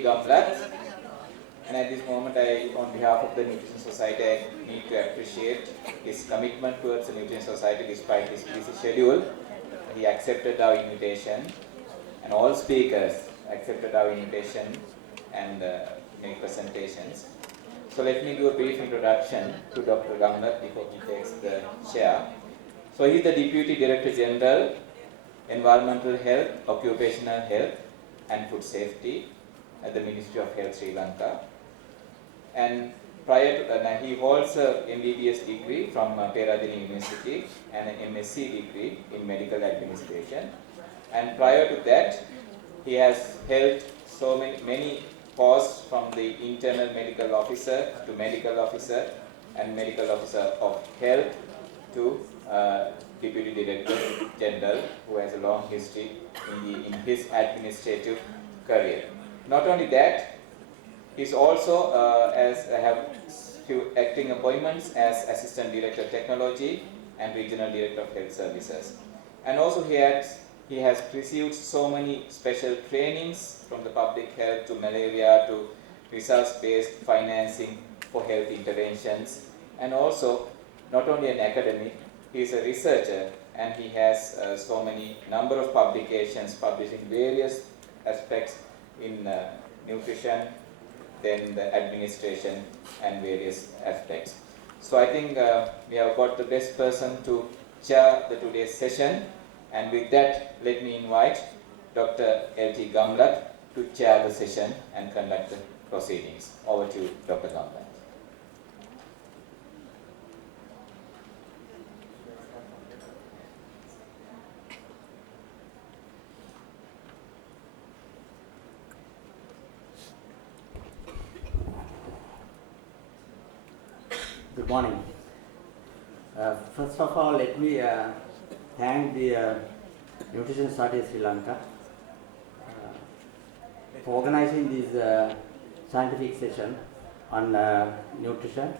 Gamlat. And at this moment, on behalf of the Nutrition Society, I need to appreciate his commitment towards the Nutrition Society despite his busy schedule. He accepted our invitation, and all speakers accepted our invitation and make presentations. So let me do a brief introduction to Dr. Gamlat before he takes the chair. So he is the Deputy Director General, Environmental Health, Occupational Health and Food Safety at the Ministry of Health, Sri Lanka. And prior to that, he holds a MBBS degree from Peradeniya University and an MSc degree in Medical Administration. And prior to that, he has held so many posts from the Internal Medical Officer to Medical Officer and Medical Officer of Health to Deputy Director General, who has a long history in his administrative career. Not only that, he's also have few acting appointments as Assistant Director of Technology and Regional Director of Health Services. And also he has received so many special trainings from the public health to malaria to results-based financing for health interventions. And also, not only an academic, he is a researcher and he has so many number of publications publishing various aspects in nutrition, then the administration and various aspects. So I think we have got the best person to chair the today's session, and with that let me invite Dr. L.T. Gamlat to chair the session and conduct the proceedings. Over to you, Dr. Gamlat. Good morning. First of all, let me thank the Nutrition Society Sri Lanka for organizing this scientific session on nutrition,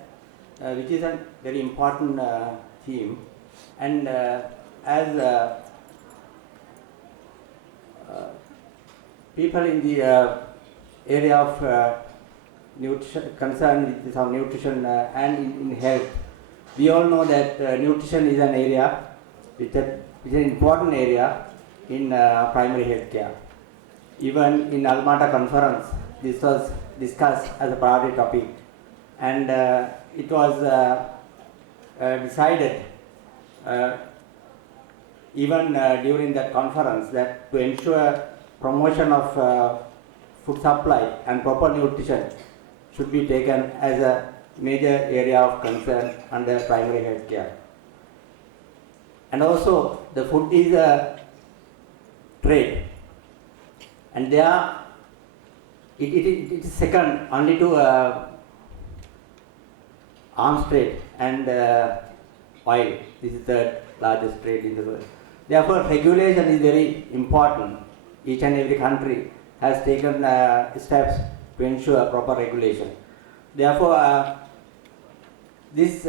which is a very important theme. And as people in the area of nutrition, concerned with some nutrition and in health, we all know that nutrition is an area which is an important area in primary health care. Even in Almata conference, this was discussed as a priority topic, and it was decided even during that conference that to ensure promotion of food supply and proper nutrition should be taken as a major area of concern under primary health care. And also, the food is a trade, and there it is second only to arms trade and oil. This is the largest trade in the world. Therefore, regulation is very important. Each and every country has taken steps to ensure proper regulation. Therefore, this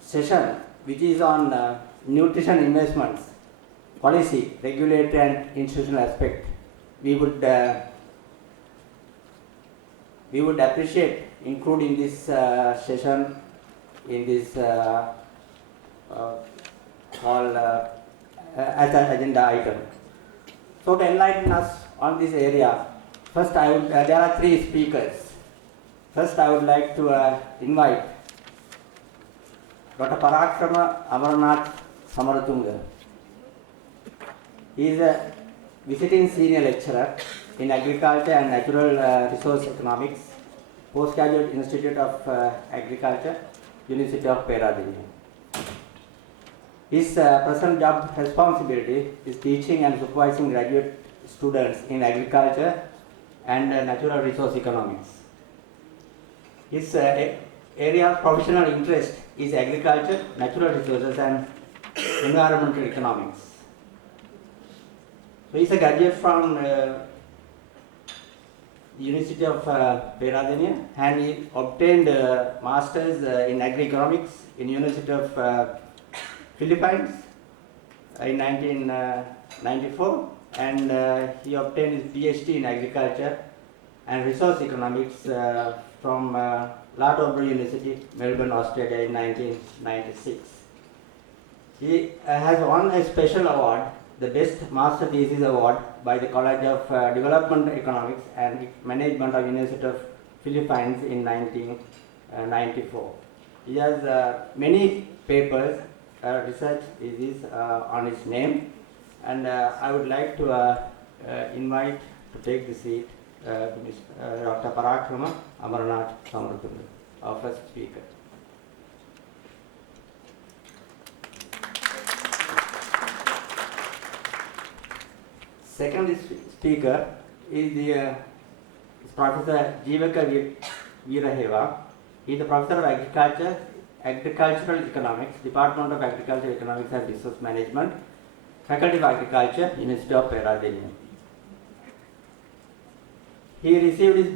session, which is on nutrition investments, policy, regulatory and institutional aspect, we would appreciate including this session in this call as an agenda item. So to enlighten us on this area, first, there are three speakers. First, I would like to invite Dr. Parakrama Amarnath Samaratunga. He is a visiting senior lecturer in Agriculture and Natural Resource Economics, Postgraduate Institute of Agriculture, University of Peradeniya. His present job responsibility is teaching and supervising graduate students in agriculture and natural resource economics. His area of professional interest is agriculture, natural resources and environmental economics. So he is a graduate from the University of Peradeniya, and he obtained a master's in agri-economics in University of Philippines in 1994, and he obtained his PhD in agriculture and resource economics from Lord Aubrey University, Melbourne, Australia in 1996. He has won a special award, the Best Master Thesis Award by the College of Development Economics and Management of University of Philippines in 1994. He has many papers, research is on his name, and I would like to invite to take the seat Dr. Parakrama Amarnath Samarthundu, our first speaker. Second speaker is the Professor Jivaka Viraheva. He is the Professor of Agriculture, Agricultural Economics, Department of Agricultural Economics and Resource Management, Faculty of Agriculture, University of Peradeniya. He received his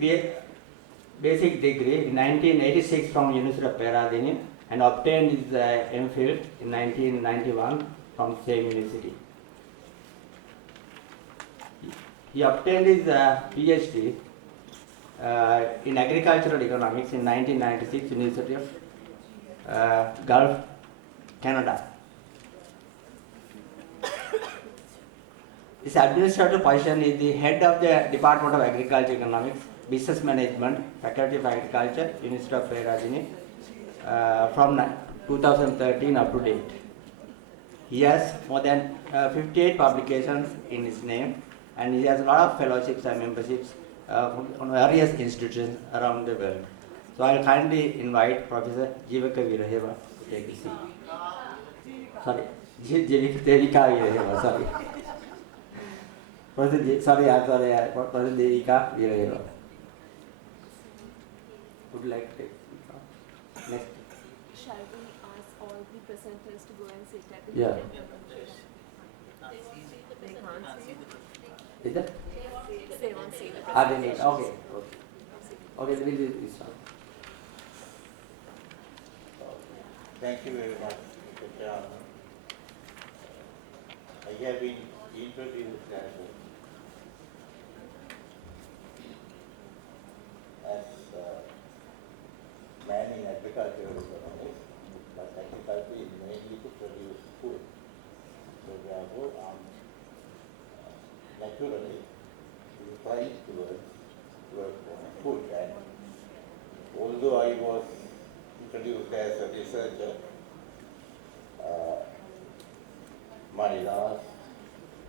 basic degree in 1986 from University of Peradeniya and obtained his MPhil in 1991 from the same university. He obtained his PhD in agricultural economics in 1996 University of Gulf, Canada. His administrative position is the head of the Department of Agriculture Economics, Business Management, Faculty of Agriculture, University of Peradeniya from 2013 up to date. He has more than 58 publications in his name, and he has a lot of fellowships and memberships on various institutions around the world. So I will kindly invite Professor Jivaka Viraheva to take the seat. Sorry, Devika Viraheva, sorry. Professor Devika Viraheva. Would you like to take the seat? Next. Shall we ask all the presenters to go and sit at the Yeah. demonstration? They can't see. Is that? They won't see the Ah, they need. presentation. Okay. Okay, we'll do this one. Thank you very much, Mr. Chairman. I have been introduced as man in agricultural economics, but agriculture is mainly to produce food. So therefore, naturally inclined towards work on food. And although I was introduced as a researcher, my last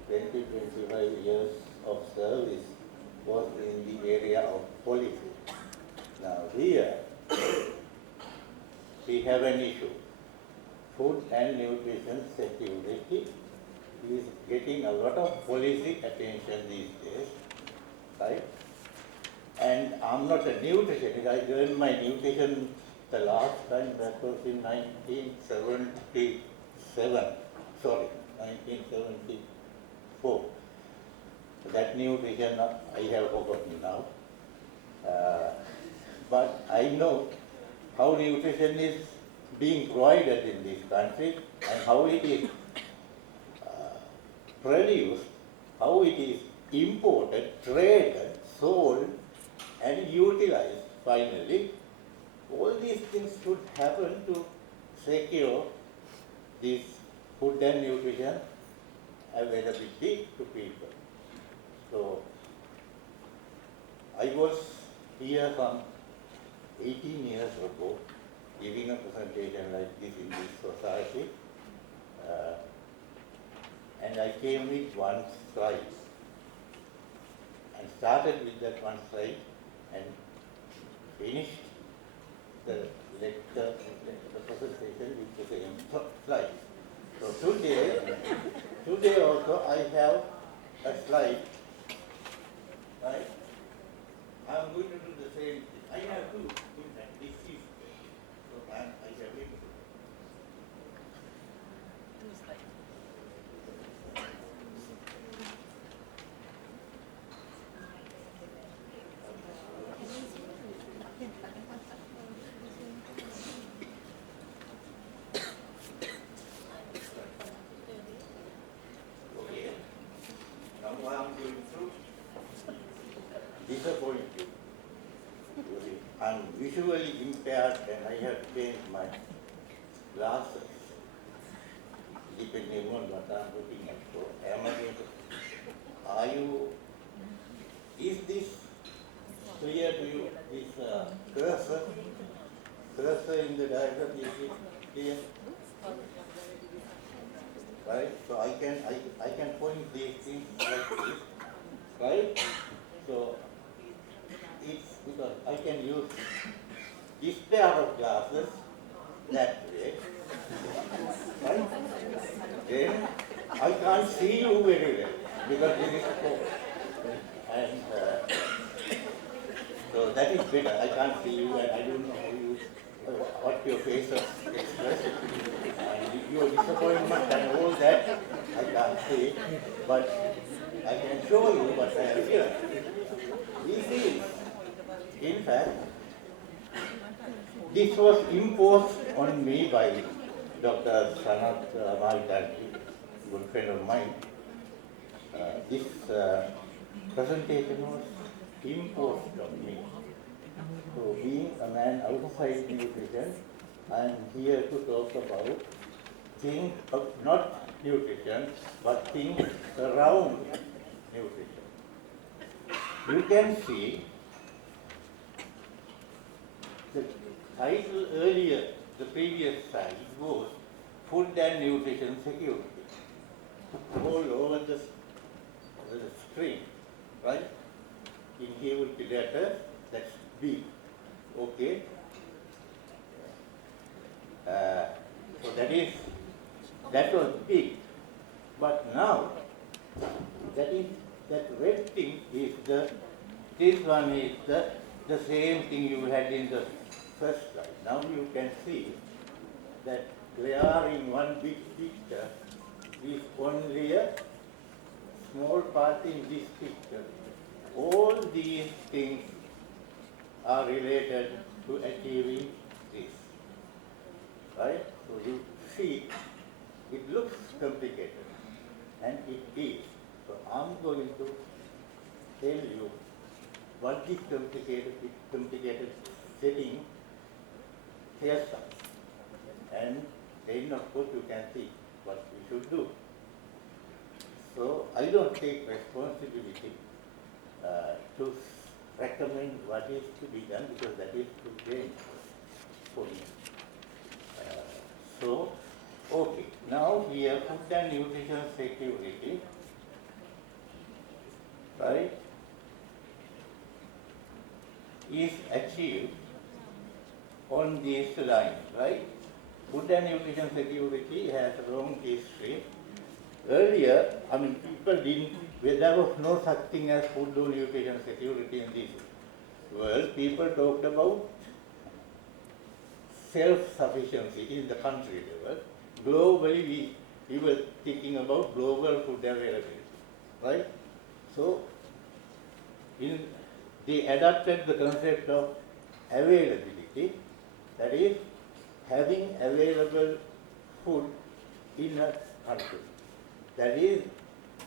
20-25 years of service was in the area of policy. Now here, we have an issue. Food and nutrition security is getting a lot of policy attention these days, right? And I'm not a nutritionist. I learned my nutrition the last time, that was in 1974. That nutrition I have forgotten now. But I know how nutrition is being provided in this country and how it is produced, how it is imported, traded, sold, and utilized finally. All these things should happen to secure this food and nutrition availability to people. So, I was here some 18 years ago giving a presentation like this in this society, and I came with one slide and started with that one slide and finished the lecture, the presentation with the same slide. So today also I have a slide, right? I'm going to do the same thing. I have to put that this is, so I have it. Now I'm going to disappoint you. I'm visually impaired and I have changed my glasses depending on what I'm looking at. So am I going to, are you, is this clear to you? This cursor in the diagram, is it clear? Right? So I can point these things like this, right? So it's because I can use this pair of glasses that way, right? Then I can't see you very well because this is cold. And so that is better. I can't see you and I don't know how you, what your face express. And your disappointment and all that, I can't see. But I can show you what I have here. This is, in fact, this was imposed on me by Dr. Sanath, Mahawithanage, good friend of mine. This presentation was imposed on me. So being a man outside nutrition, I am here to talk about things of not nutrition, but things around nutrition. You can see the title earlier, the previous slide was Food and Nutrition Security. All over the screen, right? In huge letters, that's B. Okay. So that was big. But now, that red thing is this one is the same thing you had in the first slide. Now you can see that glaring one big picture is only a small part in this picture. All these things are related to achieving this. Right? So you see, it looks complicated, and it is. So I'm going to tell you what this complicated setting tells us. And then of course you can see what we should do. So I don't take responsibility to recommend what is to be done because that is too dangerous for me. So, okay, now here food and nutrition security, right, is achieved on these lines, right? Food and nutrition security has a long history. Earlier, people didn't, there was no such thing as food or nutrition security in this world. People talked about self-sufficiency in the country level. Globally, we were thinking about global food availability, right? So, they adopted the concept of availability, that is, having available food in a country. That is,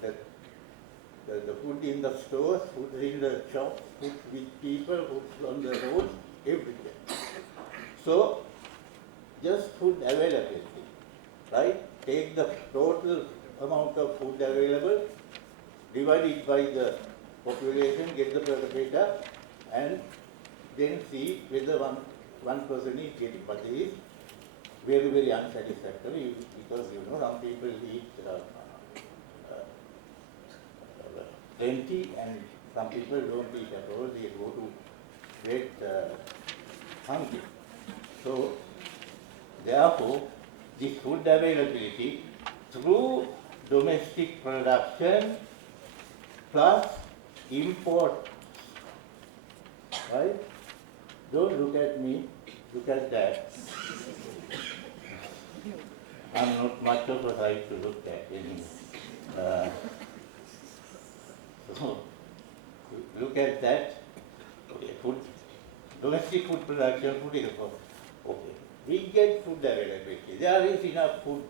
the food in the stores, food in the shops, food with people, food on the roads, everything. So, just food availability, right? Take the total amount of food available, divide it by the population, get the per capita, and then see whether one person is getting. But it is very, very unsatisfactory because, some people eat plenty and some people don't eat at all. They go to bed hungry. So, therefore, this food availability through domestic production plus import, right? Don't look at me, look at that. I'm not much of a sight to look at anyway. So, look at that. Okay, food, domestic food production, food import. Okay, we get food availability. There is enough food.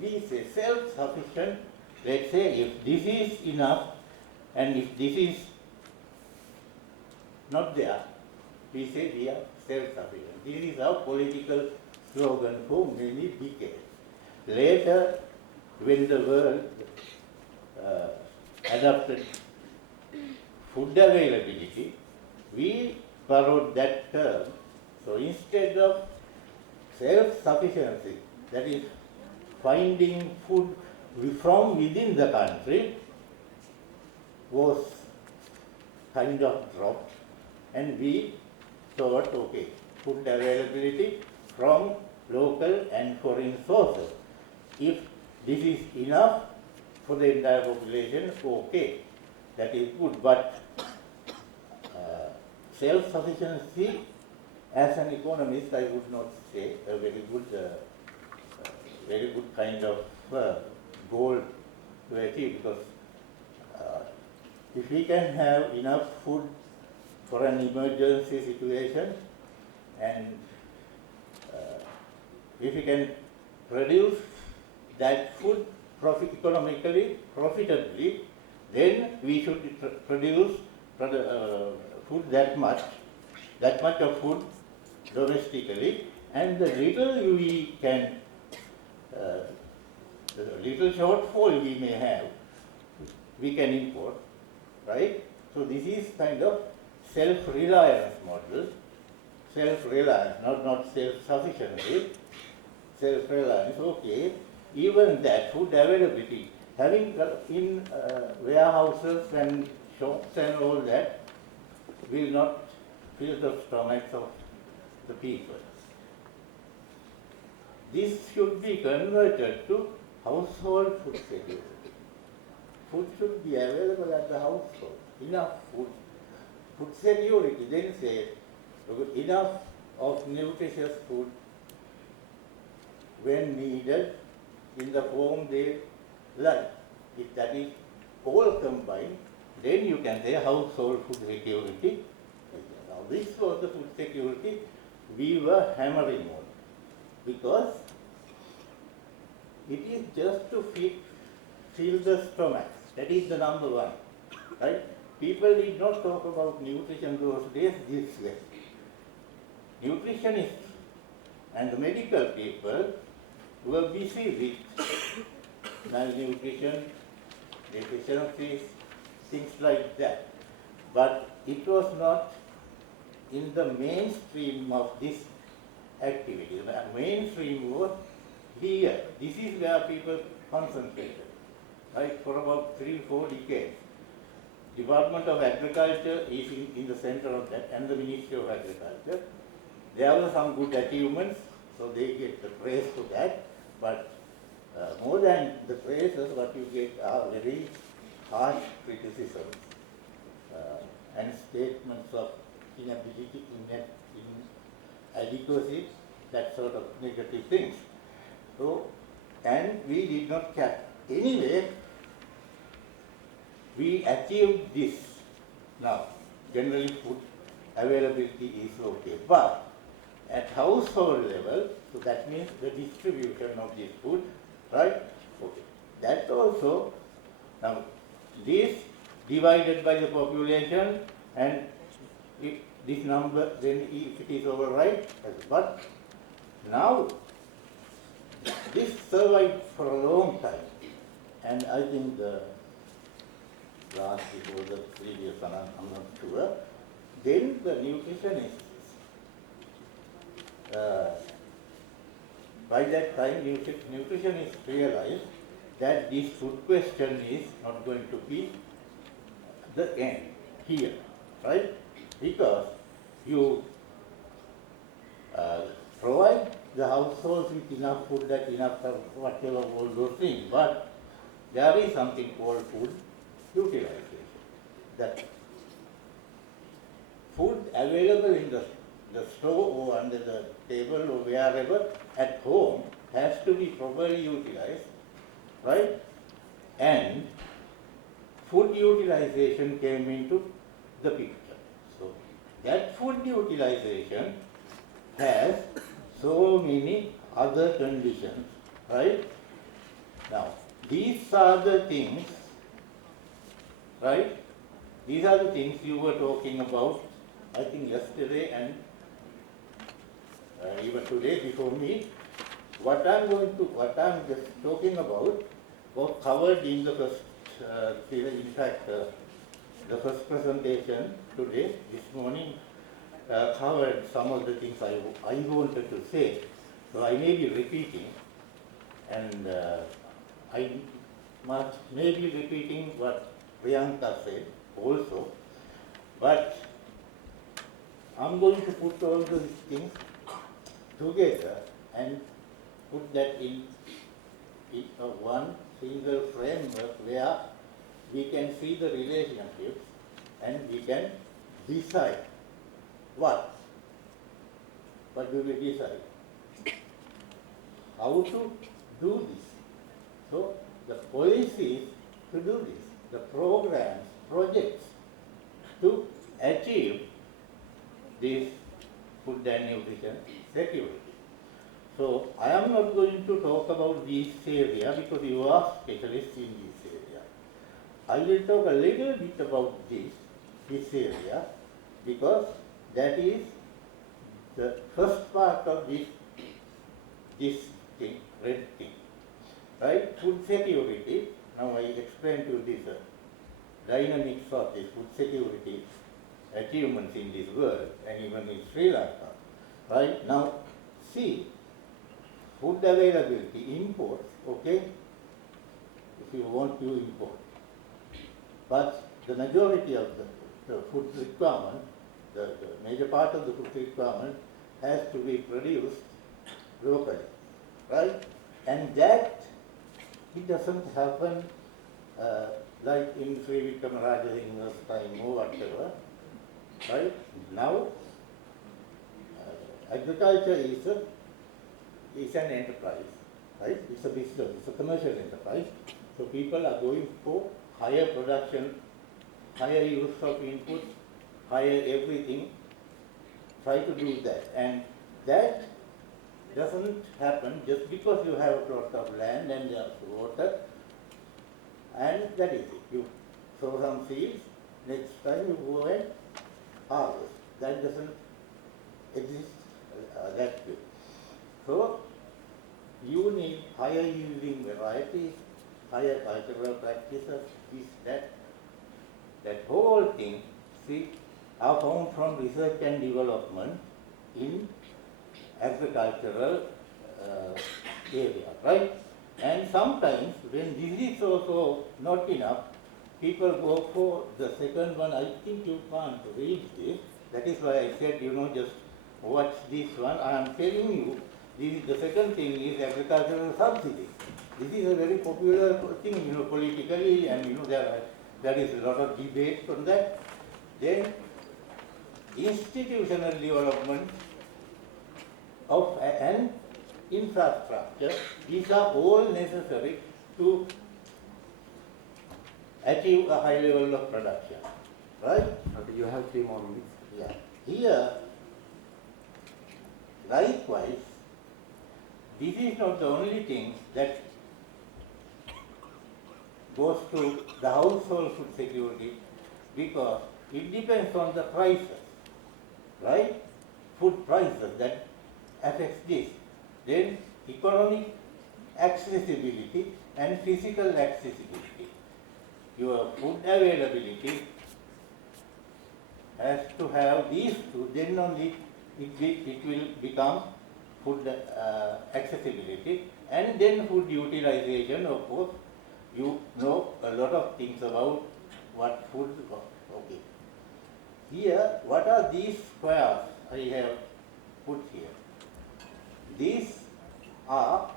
We say self-sufficient. Let's say if this is enough, And if this is not there, we say we are self-sufficient. This is our political slogan for many decades. Later, when the world adopted food availability, we borrowed that term. So instead of self-sufficiency, that is finding food from within the country, was kind of dropped, and we thought, okay, food availability from local and foreign sources. If this is enough for the entire population, okay, that is good. But self-sufficiency, as an economist, I would not say a very good kind of goal to achieve, because if we can have enough food for an emergency situation, and if we can produce that food economically, profitably, then we should produce food that much of food domestically, and the little we can, the little shortfall we may have, we can import, right? So this is kind of self-reliance model, self-reliance, not self-sufficiency, self-reliance. Okay, even that food availability, having in warehouses and shops and all that, will not fill the stomachs of the people. This should be converted to household food security. Food should be available at the household, enough food. Food security then says enough of nutritious food when needed in the form they like. If that is all combined, then you can say household food security. Now this was the food security we were hammering on, because it is just to fill the stomach. That is the number one, right? People did not talk about nutrition those days this way. Nutritionists and the medical people were busy with malnutrition, deficiencies, things like that. But it was not in the mainstream of this activity. The mainstream was here. This is where people concentrated, right, for about 3-4 decades. Department of Agriculture is in the center of that, and the Ministry of Agriculture. There were some good achievements, so they get the praise for that. But more than the praises, what you get are very harsh criticisms and statements of inability, inadequacy, that sort of negative things. So, and we did not care. Anyway, we achieved this now. Generally, food availability is okay. But at household level, so that means the distribution of this food, right? Okay. That also, now this divided by the population, and if this number, then if it is override, but now this survived for a long time. And I think the last before the previous one, I'm not sure. Then the nutritionists, by that time, nutritionists realized that this food question is not going to be the end here, right? Because you provide the households with enough food, that enough whatever, all those things, but there is something called food utilization. That food available in the store or under the table or wherever at home has to be properly utilized, right? And food utilization came into the picture. So that food utilization has so many other conditions, right? Now, these are the things, right, These are the things you were talking about, I think yesterday and even today before me. What I'm just talking about was covered in the first, in fact, the first presentation today, this morning, covered some of the things I wanted to say. So I may be repeating, and I may be repeating what Priyanka said also, but I'm going to put all these things together and put that in one single framework where we can see the relationships and we can decide what do we decide? How to do this? So the policies to do this, the programs, projects to achieve this food and nutrition security. So I am not going to talk about this area because you are specialists in this area. I will talk a little bit about this area, because that is the first part of this thing, red thing. Right? Food security. Now I explain to you this dynamics of this food security achievements in this world and even in Sri Lanka. Right? Now see, food availability, imports, okay? If you want, you import. But the majority of the food requirement, the major part of the food requirement has to be produced locally, right? And that, it doesn't happen like in Sri Vikramaraja's time or whatever, right? Now, agriculture is an enterprise, right? It's a business, it's a commercial enterprise. So people are going for higher production, higher use of input, higher everything, try to do that. And that doesn't happen just because you have a plot of land and there's water, and that is it. You sow some seeds, next time you go and harvest. That doesn't exist that way. So you need higher yielding varieties, higher cultural practices, that whole thing, see, are found from research and development in agricultural area, right? And sometimes when this is also not enough, people go for the second one. I think you can't read this. That is why I said, just watch this one. I am telling you, the second thing is agricultural subsidy. This is a very popular thing, politically, and there is a lot of debate on that. Then institutional development of an infrastructure, these are all necessary to achieve a high level of production, right? Okay, you have 3 more minutes. Yeah. Here, likewise, this is not the only thing that goes to the household food security, because it depends on the prices, right? Food prices that affects this. Then economic accessibility and physical accessibility. Your food availability has to have these two, then only it will become food accessibility, and then food utilization. Of course, you know a lot of things about what food. Okay. Here, what are these squares I have put here? These are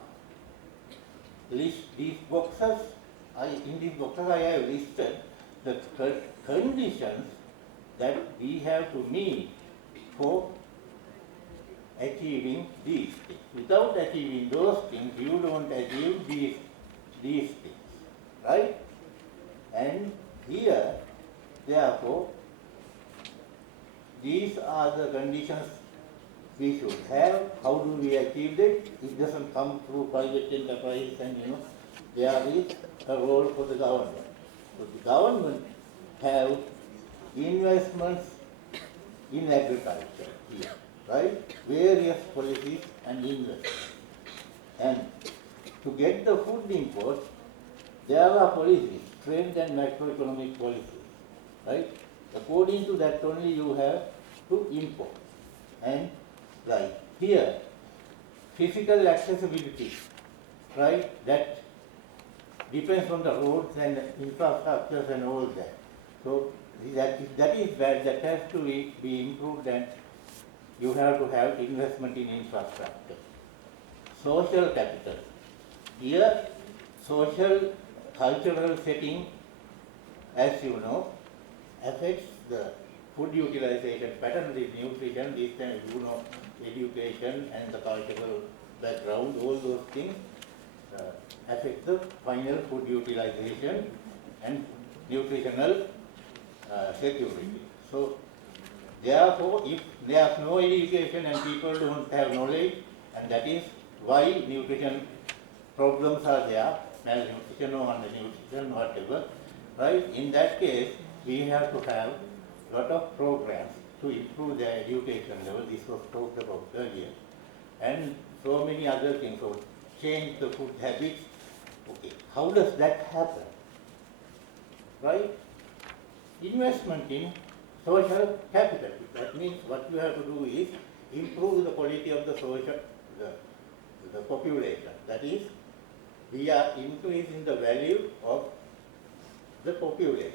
these boxes. In these boxes I have listed the conditions that we have to meet for achieving these things. Without achieving those things, you don't achieve these things, right? And here, therefore, these are the conditions we should have. How do we achieve it? It doesn't come through private enterprise, and there is a role for the government. So the government have investments in agriculture here, right? Various policies and investments. And to get the food imports, there are policies, trade and macroeconomic policies, right? According to that only you have to import. And like here, physical accessibility, right? That depends on the roads and infrastructures and all that. So that is bad, that has to be improved, and you have to have investment in infrastructure. Social capital. Here, social cultural setting, as you know, affects the food utilization pattern, the nutrition, this kind, you know, education and the cultural background, all those things affect the final food utilization and nutritional security. So, therefore, if there is no education and people don't have knowledge, and that is why nutrition problems are there, malnutrition or undernutrition, whatever, right? In that case, we have to have a lot of programs to improve their education level. This was talked about earlier. And so many other things, so change the food habits. Okay, how does that happen? Right? Investment in social capital. That means what you have to do is improve the quality of the social, the population. That is, we are increasing the value of the population.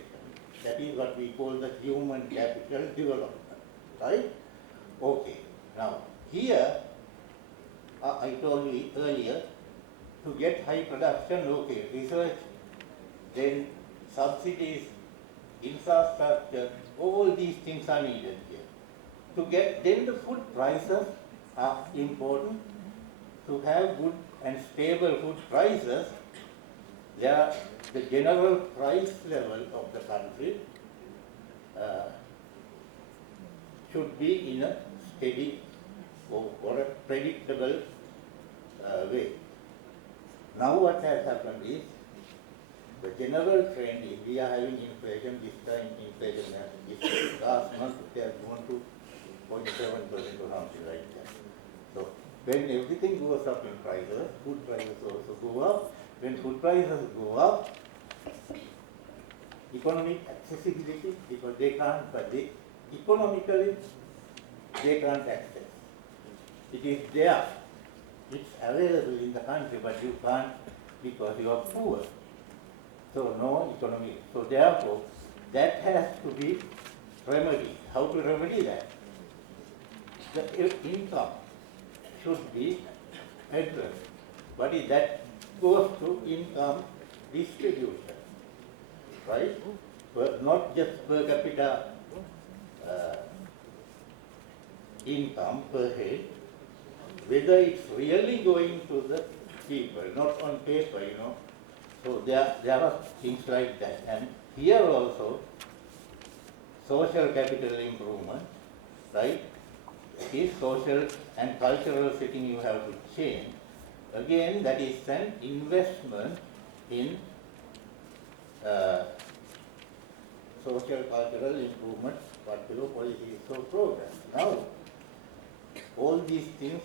That is what we call the human capital development, right? Okay, now here, I told you earlier, to get high production, okay, research, then subsidies, infrastructure, all these things are needed here. To get, then the food prices are important. To have good and stable food prices, the general price level of the country should be in a steady or a predictable way. Now what has happened is, the general trend is we are having inflation, this time inflation is last month they have gone to 0.7% or something like that. So when everything goes up in prices, food prices also go up. When food prices go up, economic accessibility, because they can't, but economically they can't access. It is there, it's available in the country, but you can't because you are poor. So no economy. So therefore, that has to be remedied. How to remedy that? The income should be addressed. But that goes to income distribution, right? But not just per capita income per head, whether it's really going to the people, not on paper, you know. So there are things like that. And here also, social capital improvement, right? Is social and cultural setting you have to change. Again, that is an investment in social cultural improvement, whatever policy is so program. Now, all these things,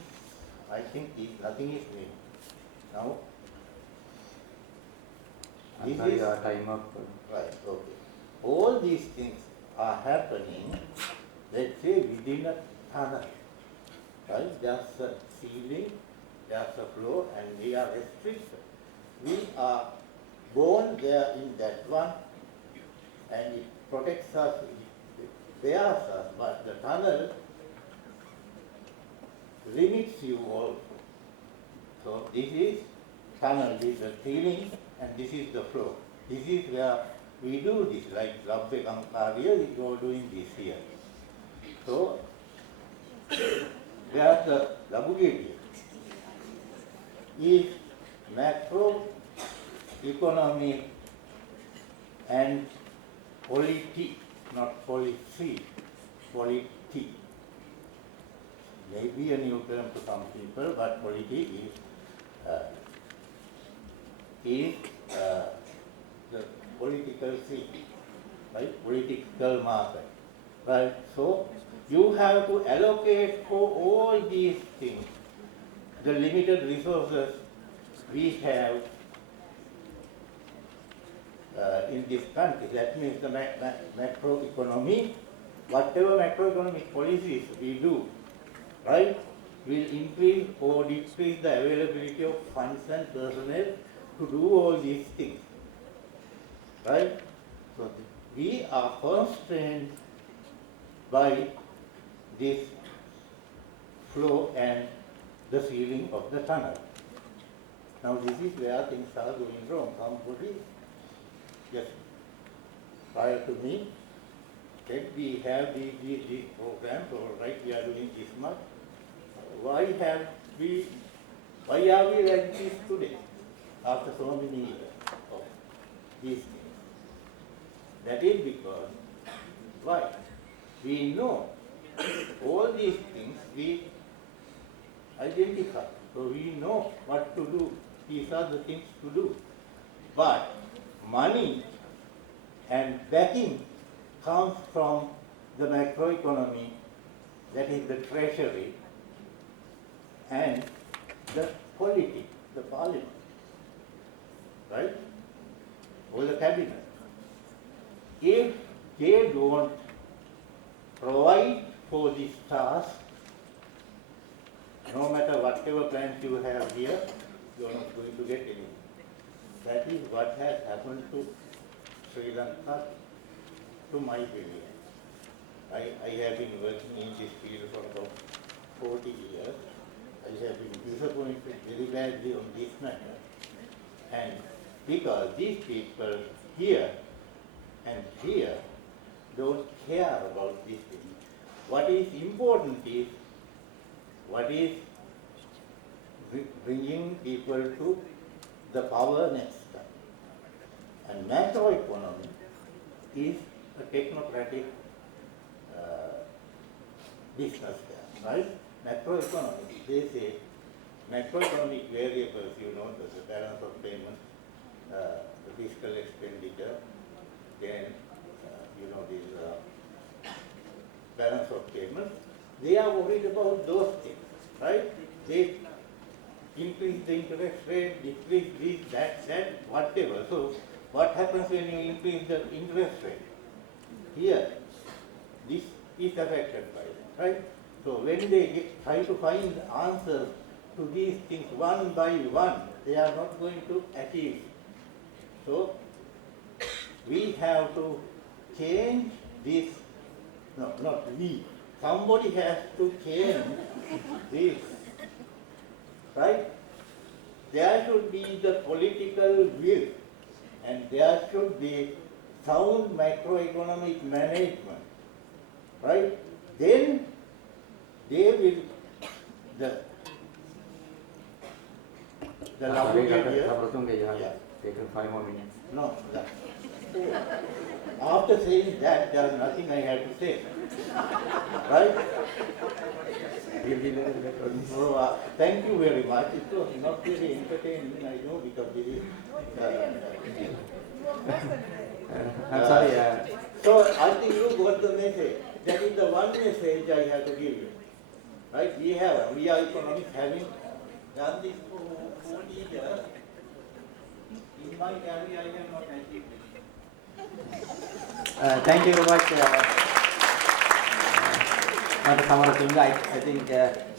I think nothing is new. Now, I'm this sorry, is your time up. right. Okay. All these things are happening, let's say, within a tunnel. Right? There's a ceiling, there's a floor, and we are restricted. We are born there in that one, and it protects us, it bears us, but the tunnel limits you also. So this is tunnel, this is the ceiling, and this is the floor. This is where we do this, like Labbe Kankaria, we are doing this here. So there's the Labugeti is macro economy and polity, not policy, polity. Maybe a new term to some people, but polity is the political thing. right? Political market, right? So you have to allocate for all these things the limited resources we have in this country. That means the macroeconomy, whatever macroeconomic policies we do, right, will increase or decrease the availability of funds and personnel to do all these things, right? So we are constrained by this flow and the ceiling of the tunnel. Now this is where things are going wrong. Somebody just prior to me said we have these programs, all right, we are doing this much. Why are we like this today after so many years of these things? That is because, why? We know all these things we identify. So we know what to do. These are the things to do. But money and backing comes from the macroeconomy, that is the treasury, and the polity, the parliament, right? Or the cabinet. If they don't provide for this task, no matter whatever plans you have here, you are not going to get anything. That is what has happened to Sri Lanka, to my opinion. I have been working in this field for about 40 years. I have been disappointed very badly on this matter. And because these people here and here don't care about this thing. What is important is what is bringing people to the power next time. And macroeconomy is a technocratic business there, right? Macroeconomy, they say macroeconomic variables, you know, the balance of payments, the fiscal expenditure, then, this balance of payments, they are worried about those things, right? They increase the interest rate, decrease this, that, whatever. So what happens when you increase the interest rate? Here, this is affected by it, right? So when they try to find answers to these things one by one, they are not going to achieve. So we have to change this, no, not we, somebody has to change this, right? There should be the political will and there should be sound macroeconomic management, right? Then they will, the Sorry, Labuke here, Dr. you have yeah. taken 5 more minutes. No, after saying that, there is nothing I have to say. Right? We'll be there later. So, thank you very much. It was not very entertaining, I know, because this is... I'm sorry. So, I think you got the message. That is the one message I have to give you. Right? We are economists having done this for 40 years. In my career, I have not achieved it. Thank you very much, Dr. Samarathinga. I think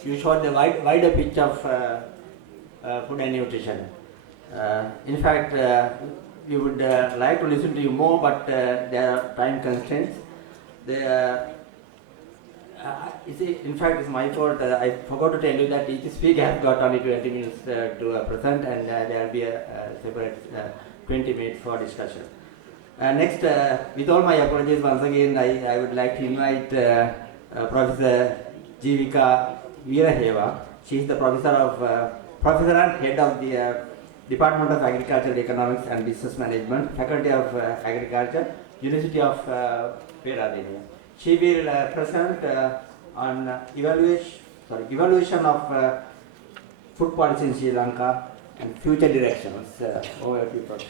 you showed the wider picture of food and nutrition. In fact, we would like to listen to you more, but there are time constraints. In fact, it's my fault. I forgot to tell you that each speaker has got only 20 minutes to present, and there will be a separate 20 minutes for discussion. Next, with all my apologies, once again, I would like to invite Professor Jivika Veeraheva. She is the professor and head of the Department of Agricultural Economics and Business Management, Faculty of Agriculture, University of Peradeniya. She will present on evaluation of food policy in Sri Lanka and future directions. Over to you, Professor.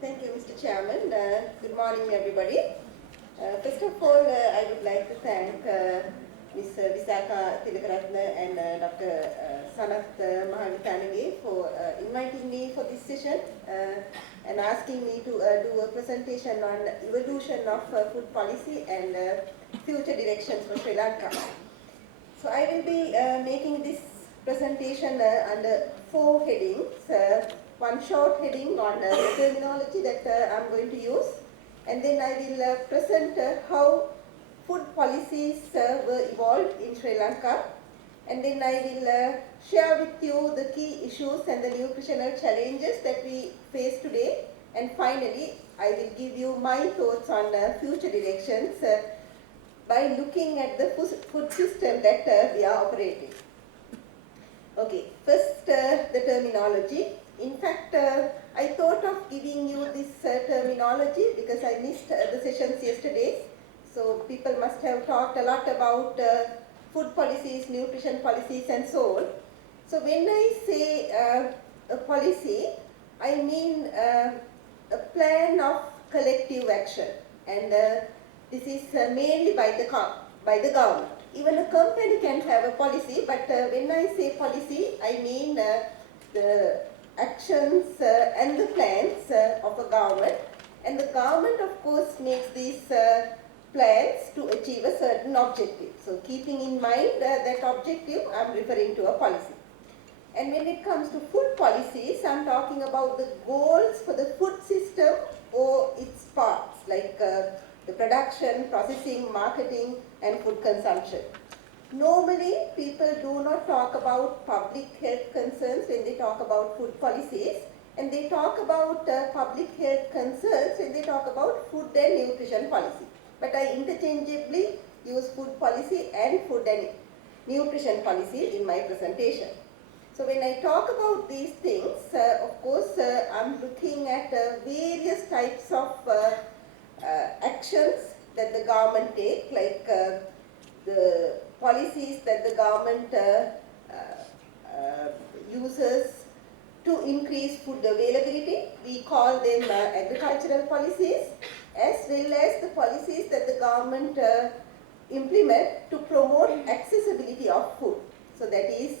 Thank you, Mr. Mr. Chairman. Good morning, everybody. First of all, I would like to thank Ms. Visakha Tilakaratne and Dr. Sanath Mahawithanage for inviting me for this session and asking me to do a presentation on evolution of food policy and future directions for Sri Lanka. So I will be making this presentation under 4 headings. One short heading on the terminology that I'm going to use, and then I will present how food policies were evolved in Sri Lanka, and then I will share with you the key issues and the nutritional challenges that we face today, and finally I will give you my thoughts on future directions by looking at the food system that we are operating. Okay, first the terminology. In fact, I thought of giving you this terminology because I missed the sessions yesterday. So people must have talked a lot about food policies, nutrition policies and so on. So when I say a policy, I mean a plan of collective action, and this is mainly by the government. Even a company can have a policy, but when I say policy, I mean the actions and the plans of a government, and the government of course makes these plans to achieve a certain objective. So keeping in mind that objective, I am referring to a policy. And when it comes to food policies, I am talking about the goals for the food system or its parts, like the production, processing, marketing and food consumption. Normally, people do not talk about public health concerns when they talk about food policies, and they talk about public health concerns when they talk about food and nutrition policy. But I interchangeably use food policy and food and nutrition policy in my presentation. So when I talk about these things, of course, I'm looking at various types of actions that the government take, like the policies that the government uses to increase food availability. We call them agricultural policies, as well as the policies that the government implement to promote accessibility of food. So that is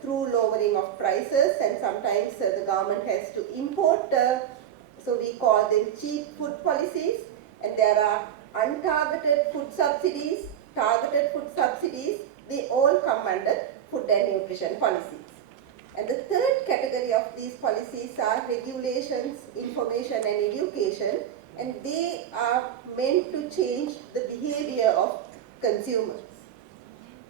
through lowering of prices, and sometimes the government has to import, so we call them cheap food policies, and there are untargeted food subsidies, targeted food subsidies. They all come under food and nutrition policies. And the third category of these policies are regulations, information and education, and they are meant to change the behavior of consumers.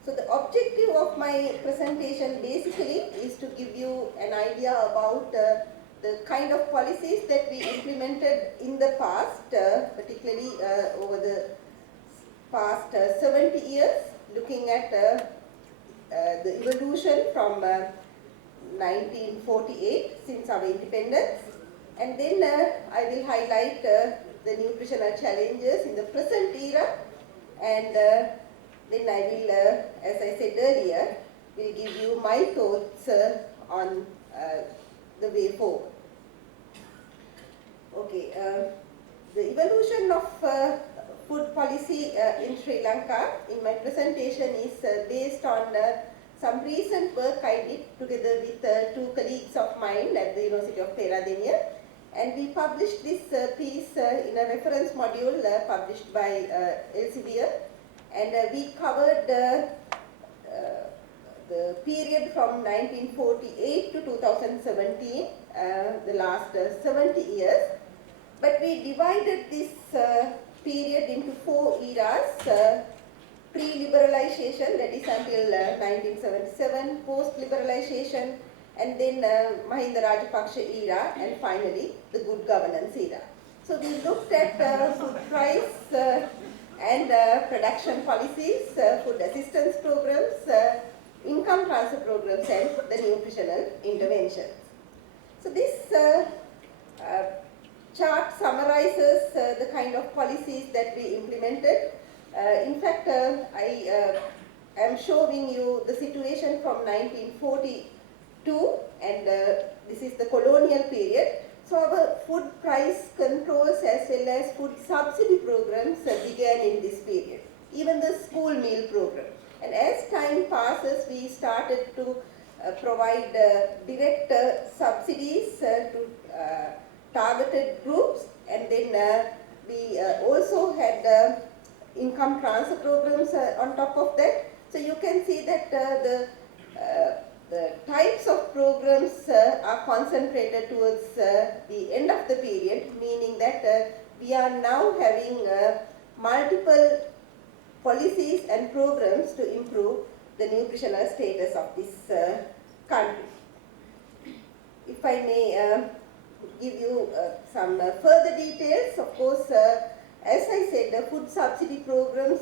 So the objective of my presentation basically is to give you an idea about the kind of policies that we implemented in the past, particularly over the past 70 years, looking at the evolution from 1948, since our independence, and then I will highlight the nutritional challenges in the present era, and then I will, as I said earlier, will give you my thoughts on the way forward. Okay, the evolution of food policy in Sri Lanka in my presentation is based on some recent work I did together with 2 colleagues of mine at the University of Peradeniya, and we published this piece in a reference module published by Elsevier, and we covered the period from 1948 to 2017, the last 70 years, but we divided this period into 4 eras. Pre-liberalization, that is until 1977, post-liberalization, and then Mahinda Rajapaksa era, and finally the good governance era. So we looked at food price and production policies, food assistance programs, income transfer programs and the nutritional interventions. So this chart summarizes the kind of policies that we implemented. In fact, I am showing you the situation from 1942, and this is the colonial period. So our food price controls as well as food subsidy programs began in this period, even the school meal program. And as time passes, we started to provide direct subsidies to targeted groups, and then we also had income transfer programs on top of that. So you can see that the types of programs are concentrated towards the end of the period, meaning that we are now having multiple policies and programs to improve the nutritional status of this country. If I may give you some further details, of course, as I said, the food subsidy programs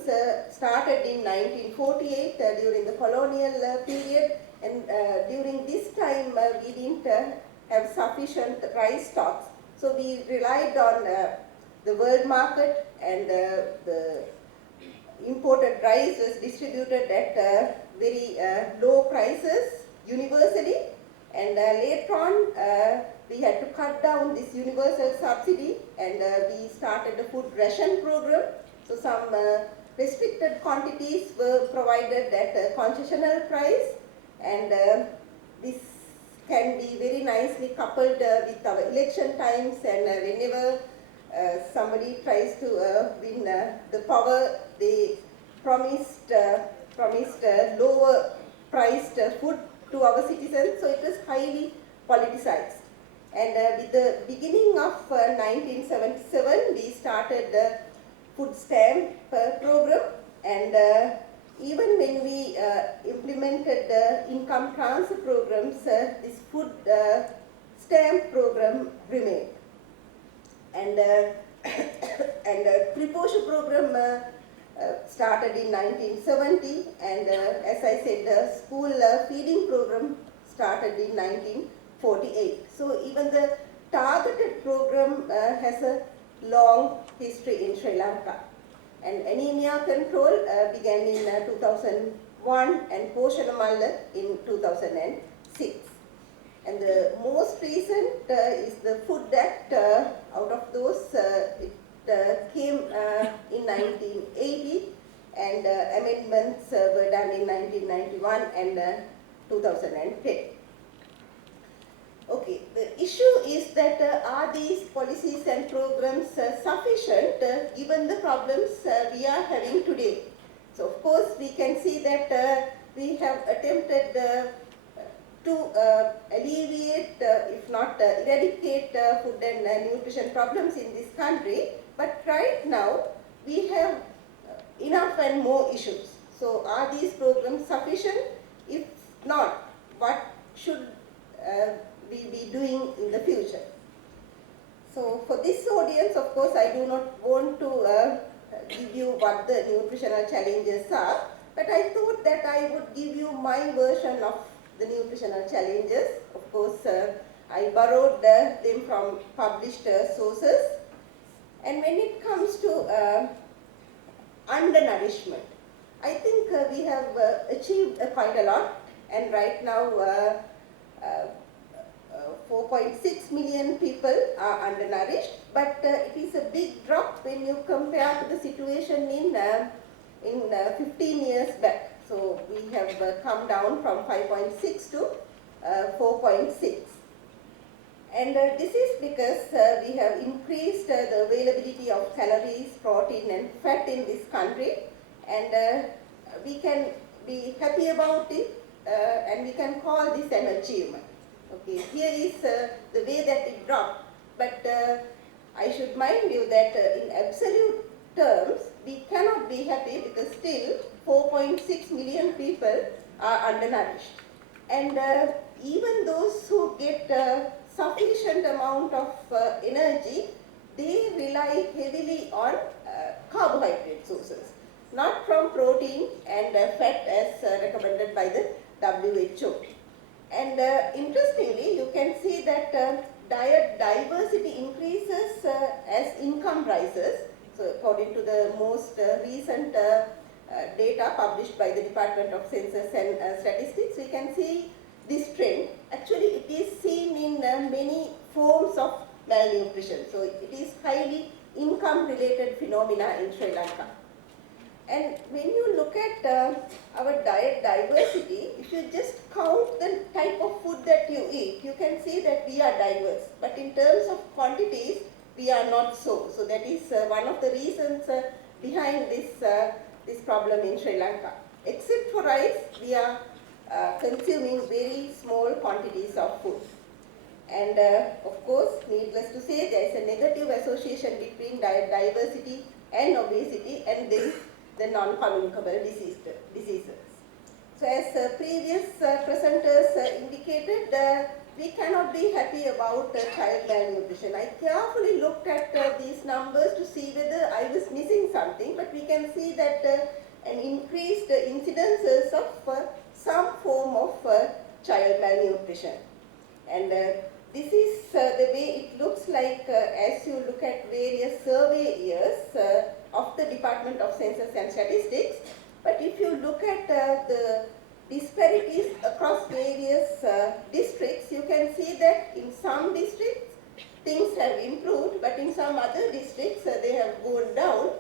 started in 1948 during the colonial period, and during this time we didn't have sufficient rice stocks. So we relied on the world market, and the imported rice was distributed at very low prices universally, and later on we had to cut down this universal subsidy, and we started a food ration program. So some restricted quantities were provided at a concessional price, and this can be very nicely coupled with our election times, and whenever somebody tries to win the power, they promised lower priced food to our citizens, so it was highly politicized. And with the beginning of 1977, we started the food stamp program, and even when we implemented the income transfer programs, this food stamp program remained. And Preposure program started in 1970, and as I said, the school feeding program started in 1948. So even the targeted program has a long history in Sri Lanka. And anemia control began in 2001, and Poshanamalla in 2006. And the most recent is the Food Act. Out of those, it came in 1980, and amendments were done in 1991 and 2010. Okay, the issue is that are these policies and programs sufficient given the problems we are having today? So of course we can see that we have attempted to alleviate, if not eradicate food and nutrition problems in this country, but right now we have enough and more issues. So are these programs sufficient? If not, what should we be doing in the future? So for this audience, of course, I do not want to give you what the nutritional challenges are, but I thought that I would give you my version of the nutritional challenges. Of course, I borrowed them from published sources. And when it comes to undernourishment, I think we have achieved quite a lot, and right now 4.6 million people are undernourished, but it is a big drop when you compare to the situation in 15 years back. So we have come down from 5.6 to 4.6. And this is because we have increased the availability of calories, protein and fat in this country, and we can be happy about it, and we can call this an achievement. Okay, here is the way that it dropped, but I should mind you that in absolute terms, we cannot be happy because still 4.6 million people are undernourished. And even those who get sufficient amount of energy, they rely heavily on carbohydrate sources, not from protein and fat as recommended by the WHO. And interestingly, you can see that diet diversity increases as income rises. So according to the most recent data published by the Department of Census and Statistics, we can see this trend. Actually, it is seen in many forms of malnutrition. So it is highly income related phenomena in Sri Lanka. And when you look at our diet diversity, if you just count the type of food that you eat, you can see that we are diverse. But in terms of quantities, we are not so. So that is one of the reasons behind this problem in Sri Lanka. Except for rice, we are consuming very small quantities of food. And of course, needless to say, there is a negative association between diet diversity and obesity, and then the non-communicable diseases. So as previous presenters indicated, we cannot be happy about child malnutrition. I carefully looked at these numbers to see whether I was missing something, but we can see that an increased incidences of some form of child malnutrition. And this is the way it looks like as you look at various survey years of the Department of Census and Statistics. But if you look at the disparities across various districts, you can see that in some districts things have improved, but in some other districts they have gone down.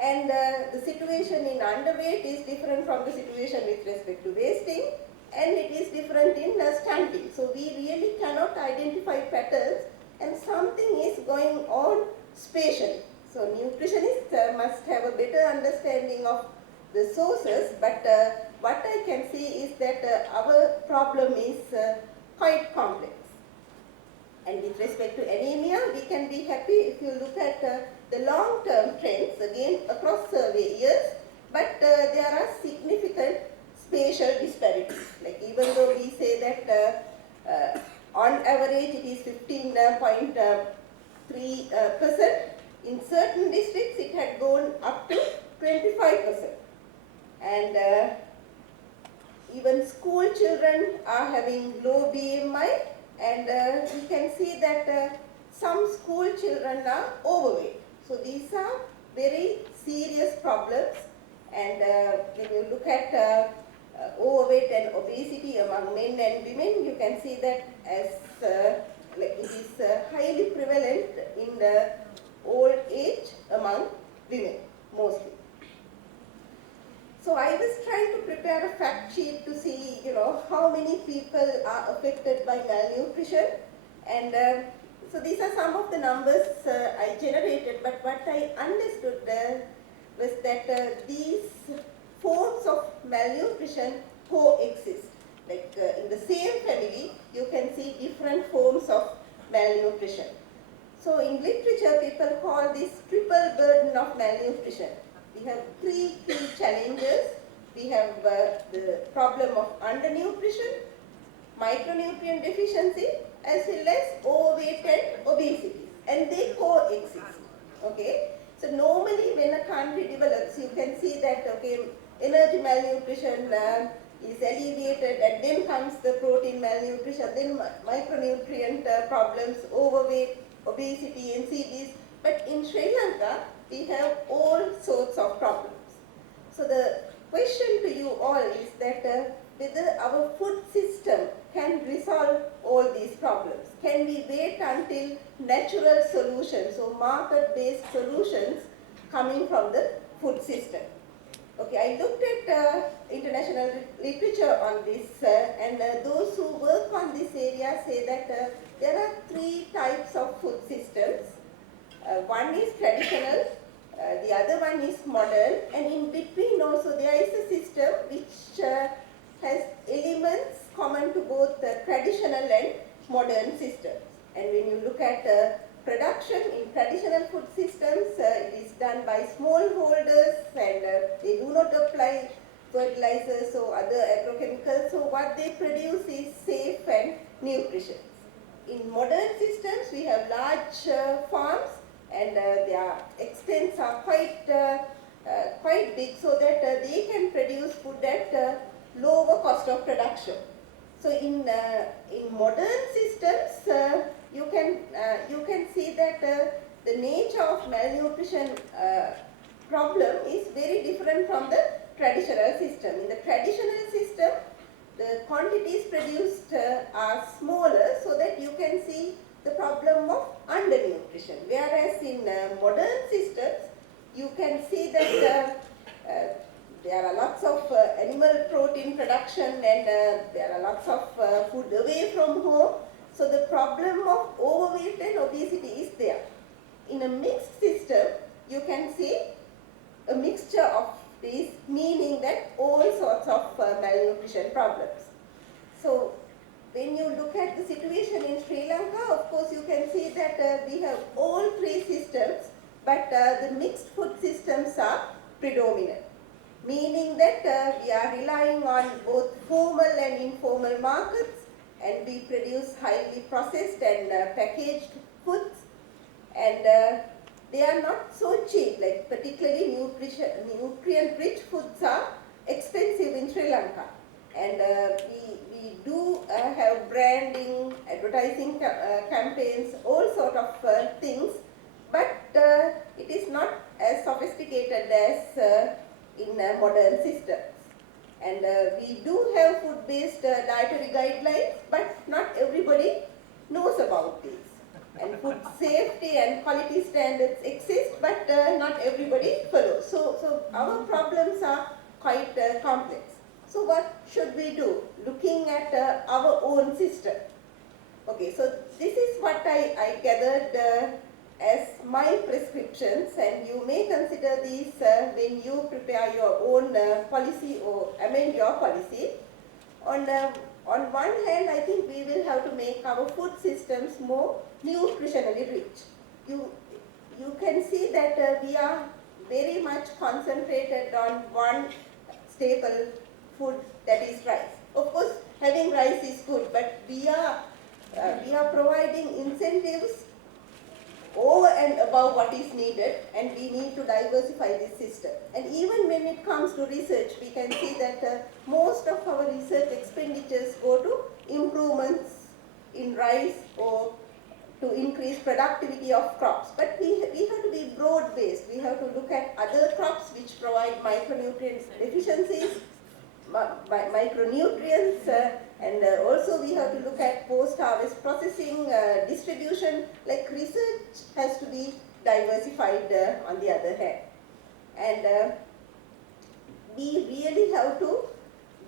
And the situation in underweight is different from the situation with respect to wasting, and it is different in stunting. So we really cannot identify patterns, and something is going on spatially. So nutritionists must have a better understanding of the sources, but what I can see is that our problem is quite complex. And with respect to anemia, we can be happy if you look at the long-term trends, again across survey years, but there are significant spatial disparities. Like even though we say that on average it is 15.3%, in certain districts it had gone up to 25%. And even school children are having low BMI, and we can see that some school children are overweight. So these are very serious problems, and when you look at overweight and obesity among men and women, you can see that as it is highly prevalent in the old age among women mostly. So I was trying to prepare a fact sheet to see, how many people are affected by malnutrition, and so these are some of the numbers I generated. But what I understood was that these forms of malnutrition coexist. Like in the same family, you can see different forms of malnutrition. So in literature, people call this triple burden of malnutrition. We have three key challenges. We have the problem of undernutrition, micronutrient deficiency, as well as overweight and obesity, and they coexist. Okay. So normally, when a country develops, you can see that energy malnutrition is alleviated, and then comes the protein malnutrition, then micronutrient problems, overweight, obesity, NCDs. But in Sri Lanka, we have all sorts of problems. So the question to you all is that whether our food system can resolve all these problems. Can we wait until natural solutions, so market-based solutions coming from the food system? Okay, I looked at international literature on this, and those who work on this area say that there are three types of food systems. One is traditional, the other one is modern, and in between also there is a system which has elements common to both traditional and modern systems. And when you look at production in traditional food systems, it is done by smallholders, and they do not apply fertilizers or other agrochemicals. So what they produce is safe and nutritious. In modern systems, we have large farms, and their extents are quite big, so that they can produce food at lower cost of production. So in modern systems, you can see that the nature of malnutrition problem is very different from the traditional system. In the traditional system, the quantities produced are smaller, so that you can see the problem of undernutrition. Whereas in modern systems, you can see that there are lots of animal protein production and there are lots of food away from home. So the problem of overweight and obesity is there. In a mixed system, you can see a mixture of these, meaning that all sorts of malnutrition problems. So when you look at the situation in Sri Lanka, of course you can see that we have all three systems, but the mixed food systems are predominant, meaning that we are relying on both formal and informal markets, and we produce highly processed and packaged foods, and they are not so cheap, like particularly nutrient-rich foods are expensive in Sri Lanka. And we do have branding, advertising campaigns, all sort of things, but it is not as sophisticated as in modern systems. And we do have food-based dietary guidelines, but not everybody knows about these. And food safety and quality standards exist, but not everybody follows. So our problems are quite complex. So what should we do? Looking at our own system. Okay, so this is what I gathered as my prescriptions, and you may consider these when you prepare your own policy or amend your policy. On one hand, I think we will have to make our food systems more nutritionally rich. You can see that we are very much concentrated on one staple food, that is rice. Of course, having rice is good, but we are providing incentives over and above what is needed, and we need to diversify this system. And even when it comes to research, we can see that most of our research expenditures go to improvements in rice or to increase productivity of crops. But we have to be broad-based. We have to look at other crops which provide micronutrient deficiencies, micronutrients, and also we have to look at post-harvest processing, distribution. Like research has to be diversified on the other hand. And we really have to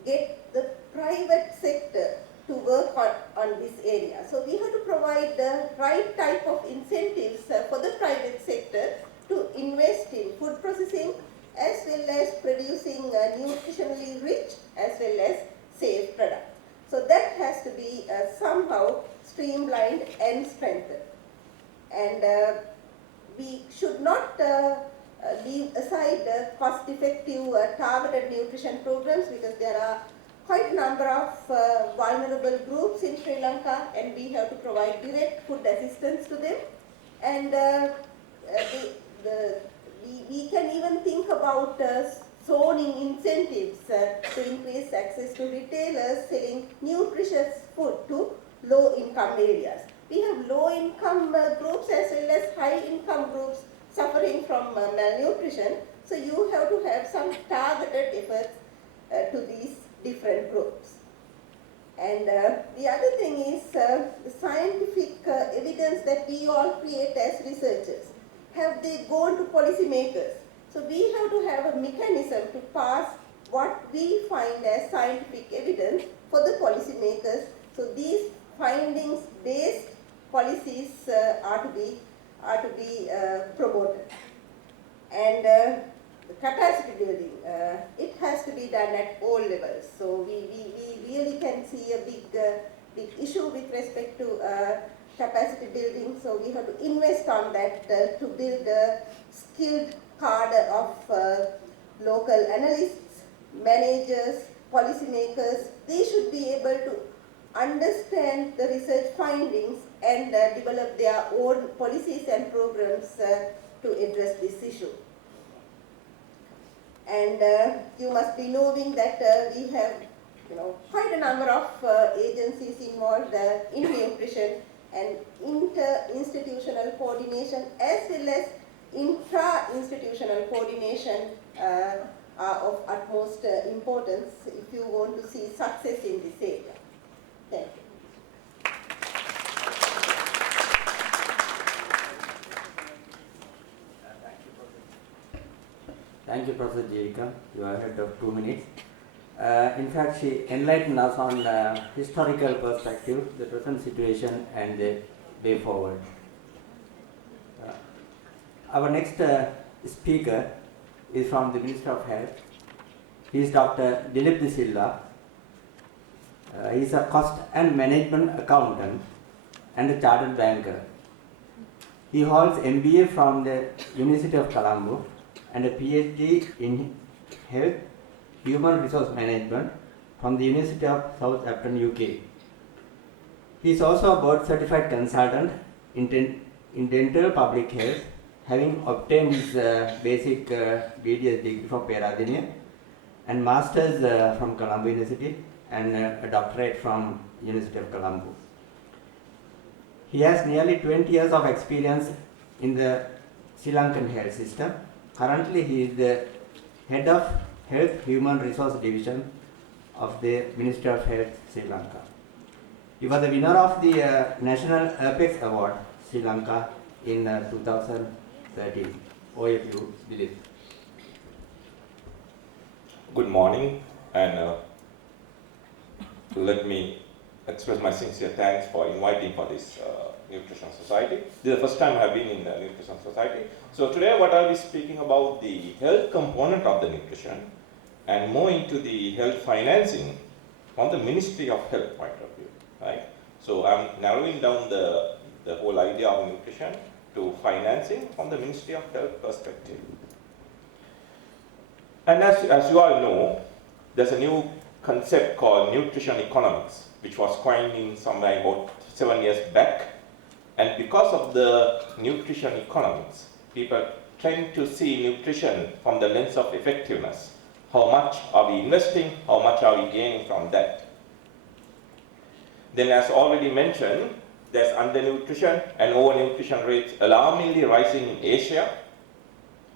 get the private sector to work on this area. So we have to provide the right type of incentives for the private sector to invest in food processing, as well as producing nutritionally rich as well as safe products. So that has to be somehow streamlined and strengthened. And we should not leave aside cost-effective targeted nutrition programs, because there are quite a number of vulnerable groups in Sri Lanka, and we have to provide direct food assistance to them. And we can even think about zoning incentives to increase access to retailers selling nutritious food to low-income areas. We have low-income groups as well as high-income groups suffering from malnutrition. So you have to have some targeted efforts to these different groups. And the other thing is the scientific evidence that we all create as researchers. Have they gone to policymakers? So we have to have a mechanism to pass what we find as scientific evidence for the policymakers. So these findings-based policies are to be promoted. And the capacity building, it has to be done at all levels. So we really can see a big issue with respect to capacity building. So we have to invest on that to build a skilled cadre of local analysts, managers, policymakers. They should be able to understand the research findings and develop their own policies and programs to address this issue. And you must be knowing that we have quite a number of agencies involved in nutrition, and inter-institutional coordination as well as intra-institutional coordination are of utmost importance if you want to see success in this area. Thank you. Thank you, Professor Jivika. You are ahead of 2 minutes. In fact, she enlightened us on the historical perspective, the present situation, and the way forward. Our next speaker is from the Minister of Health. He is Dr. Dilip De Silva. He is a cost and management accountant and a chartered banker. He holds MBA from the University of Colombo and a PhD in Health Human Resource Management from the University of Southampton, UK. He is also a board certified consultant in dental public health, having obtained his basic BDS degree from Peradeniya and masters from Colombo University and a doctorate from University of Colombo. He has nearly 20 years of experience in the Sri Lankan health system. Currently, he is the head of Health Human Resource Division of the Ministry of Health, Sri Lanka. He was the winner of the National Apex Award, Sri Lanka, in 2013. Over to you, Dilip. Good morning, and let me express my sincere thanks for inviting for this Nutrition Society. This is the first time I have been in the Nutrition Society. So today what I'll be speaking about the health component of the nutrition and more into the health financing from the Ministry of Health point of view, right? So I'm narrowing down the whole idea of nutrition to financing from the Ministry of Health perspective. And as you all know, there's a new concept called nutrition economics, which was coined in somewhere about 7 years back. And because of the nutrition economics, people tend to see nutrition from the lens of effectiveness. How much are we investing? How much are we gaining from that? Then, as already mentioned, there's undernutrition and overnutrition rates alarmingly rising in Asia,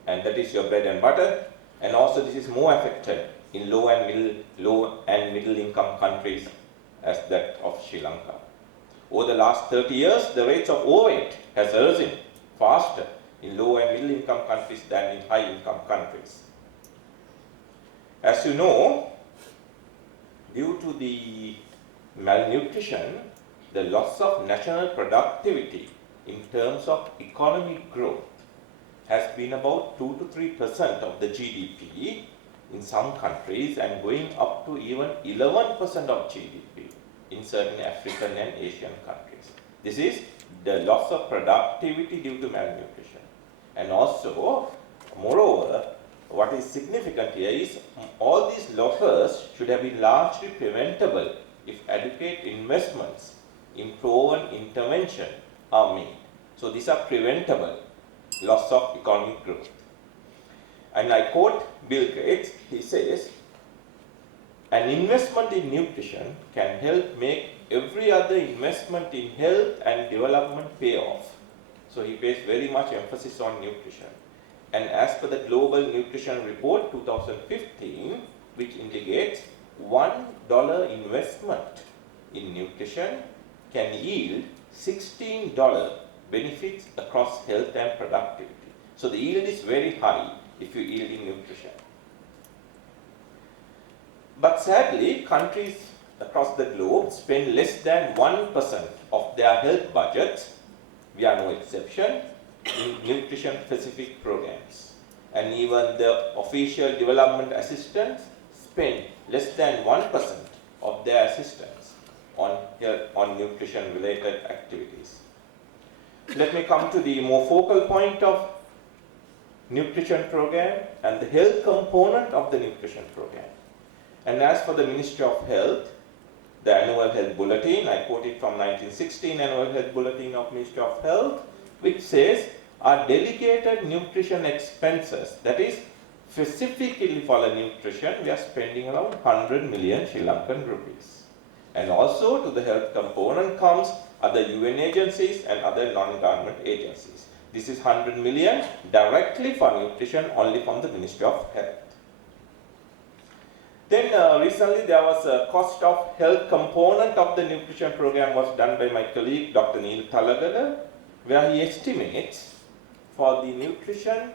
and that is your bread and butter. And also this is more affected in low and middle income countries as that of Sri Lanka. Over the last 30 years, the rates of overweight has risen faster in low and middle income countries than in high income countries. As you know, due to the malnutrition, the loss of national productivity in terms of economic growth has been about 2 to 3% of the GDP in some countries and going up to even 11% of GDP in certain African and Asian countries. This is the loss of productivity due to malnutrition. And also, moreover, what is significant here is all these losses should have been largely preventable if adequate investments in proven intervention are made. So these are preventable loss of economic growth. And I quote Bill Gates, he says, an investment in nutrition can help make every other investment in health and development pay off. So he pays very much emphasis on nutrition. And as per the Global Nutrition Report 2015, which indicates $1 investment in nutrition can yield $16 benefits across health and productivity. So the yield is very high if you yield in nutrition. But sadly, countries across the globe spend less than 1% of their health budgets, we are no exception, in nutrition-specific programs. And even the official development assistants spend less than 1% of their assistance on nutrition-related activities. Let me come to the more focal point of nutrition program and the health component of the nutrition program. And as for the Ministry of Health, the Annual Health Bulletin, I quote it from 1916 Annual Health Bulletin of Ministry of Health, which says, our delegated nutrition expenses, that is specifically for the nutrition, we are spending around 100 million Sri Lankan rupees. And also to the health component comes other UN agencies and other non-government agencies. This is 100 million directly for nutrition only from the Ministry of Health. Then recently there was a cost of health component of the nutrition program was done by my colleague Dr. Neil Talagala, where he estimates for the nutrition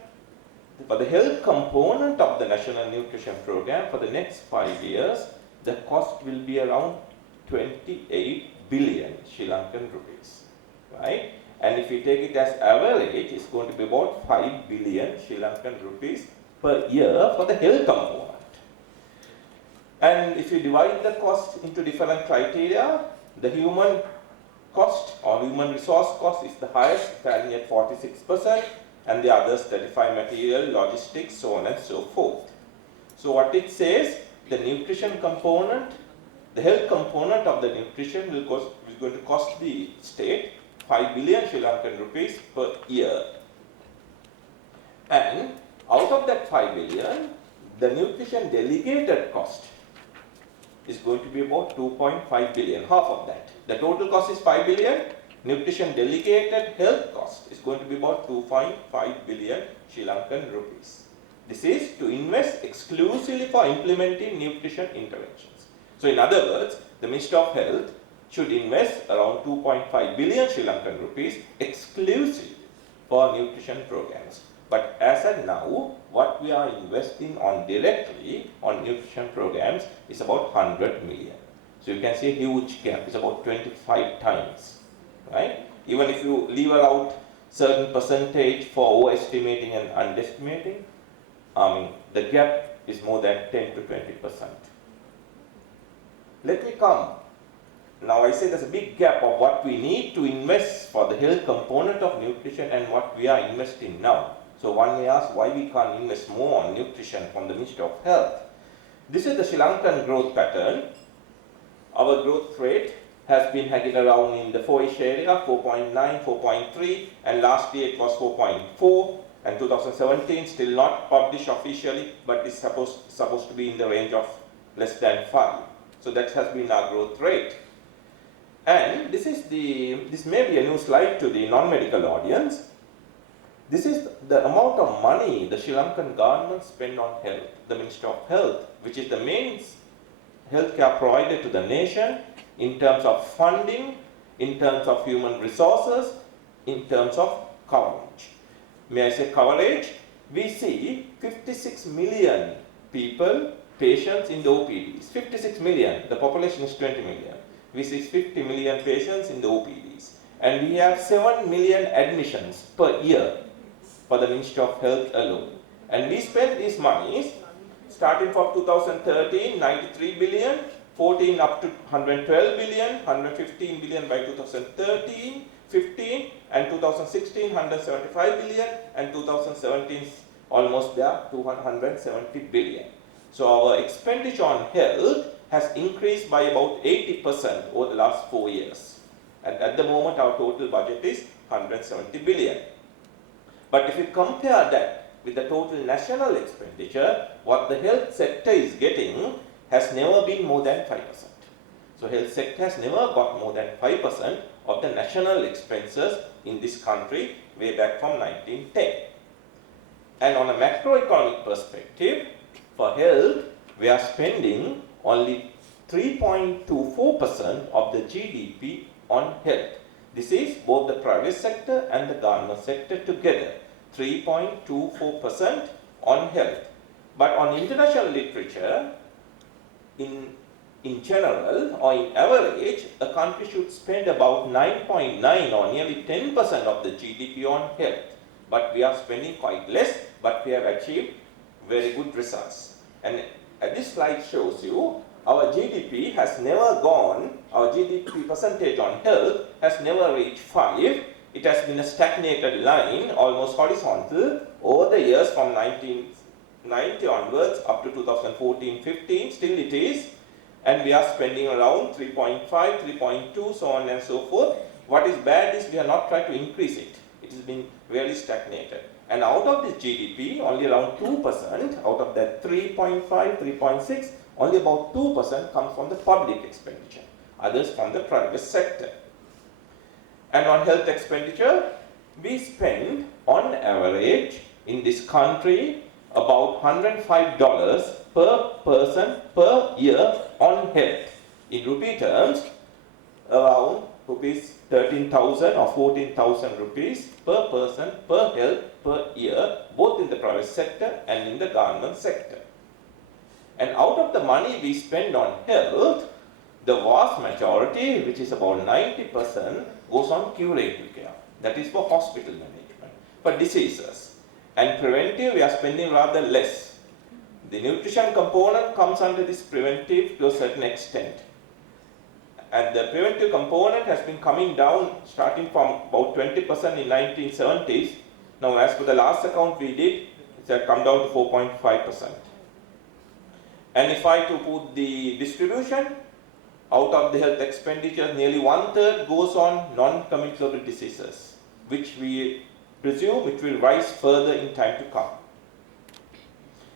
for the health component of the National Nutrition Program for the next 5 years, the cost will be around 28 billion Sri Lankan rupees, right? And if you take it as average, it's going to be about 5 billion Sri Lankan rupees per year for the health component. And if you divide the cost into different criteria, the human cost or human resource cost is the highest, standing at 46%, and the others 35 material, logistics, so on and so forth. So what it says, the nutrition component, the health component of the nutrition is going to cost the state 5 billion Sri Lankan rupees per year. And out of that 5 billion, the nutrition delegated cost is going to be about 2.5 billion, half of that. The total cost is 5 billion, nutrition delegated health cost is going to be about 2.5 billion Sri Lankan rupees. This is to invest exclusively for implementing nutrition interventions. So in other words, the Ministry of Health should invest around 2.5 billion Sri Lankan rupees exclusively for nutrition programs. But as of now, what we are investing on directly on nutrition programs is about 100 million. So you can see a huge gap, it's about 25 times, right? Even if you leave out certain percentage for overestimating and underestimating, the gap is more than 10 to 20%. Let me come. Now I say there's a big gap of what we need to invest for the health component of nutrition and what we are investing now. So one may ask why we can't invest more on nutrition from the Ministry of Health. This is the Sri Lankan growth pattern. Our growth rate has been hanging around in the 4-ish area, 4.9, 4.3, and last year it was 4.4, and 2017 still not published officially, but it's supposed to be in the range of less than 5. So that has been our growth rate. And this may be a new slide to the non-medical audience. This is the amount of money the Sri Lankan government spend on health, the Ministry of Health, which is the main healthcare provider to the nation in terms of funding, in terms of human resources, in terms of coverage. May I say coverage? We see 56 million patients in the OPDs. 56 million, the population is 20 million. We see 50 million patients in the OPDs. And we have 7 million admissions per year for the Ministry of Health alone. And we spend these monies starting from 2013, 93 billion, 14 up to 112 billion, 115 billion by 2013, 15, and 2016, 175 billion, and 2017 almost there, 270 billion. So our expenditure on health has increased by about 80% over the last 4 years. And at the moment, our total budget is 170 billion. But if you compare that with the total national expenditure, what the health sector is getting has never been more than 5%. So health sector has never got more than 5% of the national expenses in this country way back from 1910. And on a macroeconomic perspective, for health, we are spending only 3.24% of the GDP on health. This is both the private sector and the government sector together, 3.24% on health. But on international literature, in general or in average, a country should spend about 9.9 or nearly 10% of the GDP on health. But we are spending quite less, but we have achieved very good results. And this slide shows you our GDP has never gone, our GDP percentage on health has never reached 5. It has been a stagnated line, almost horizontal, over the years from 1990 onwards up to 2014-15, still it is. And we are spending around 3.5, 3.2, so on and so forth. What is bad is we have not tried to increase it. It has been very stagnated. And out of this GDP, only around 2%, out of that 3.5, 3.6, only about 2% comes from the public expenditure, others from the private sector. And on health expenditure, we spend on average in this country about $105 per person per year on health. In rupee terms, around rupees 13,000 or 14,000 rupees per person per health per year, both in the private sector and in the government sector. And out of the money we spend on health, the vast majority, which is about 90%, goes on curative care. That is for hospital management, for diseases. And preventive, we are spending rather less. The nutrition component comes under this preventive to a certain extent. And the preventive component has been coming down starting from about 20% in 1970s. Now, as per the last account we did, it has come down to 4.5%. And if I to put the distribution, out of the health expenditure, nearly 1/3 goes on non-communicable diseases, which we presume it will rise further in time to come.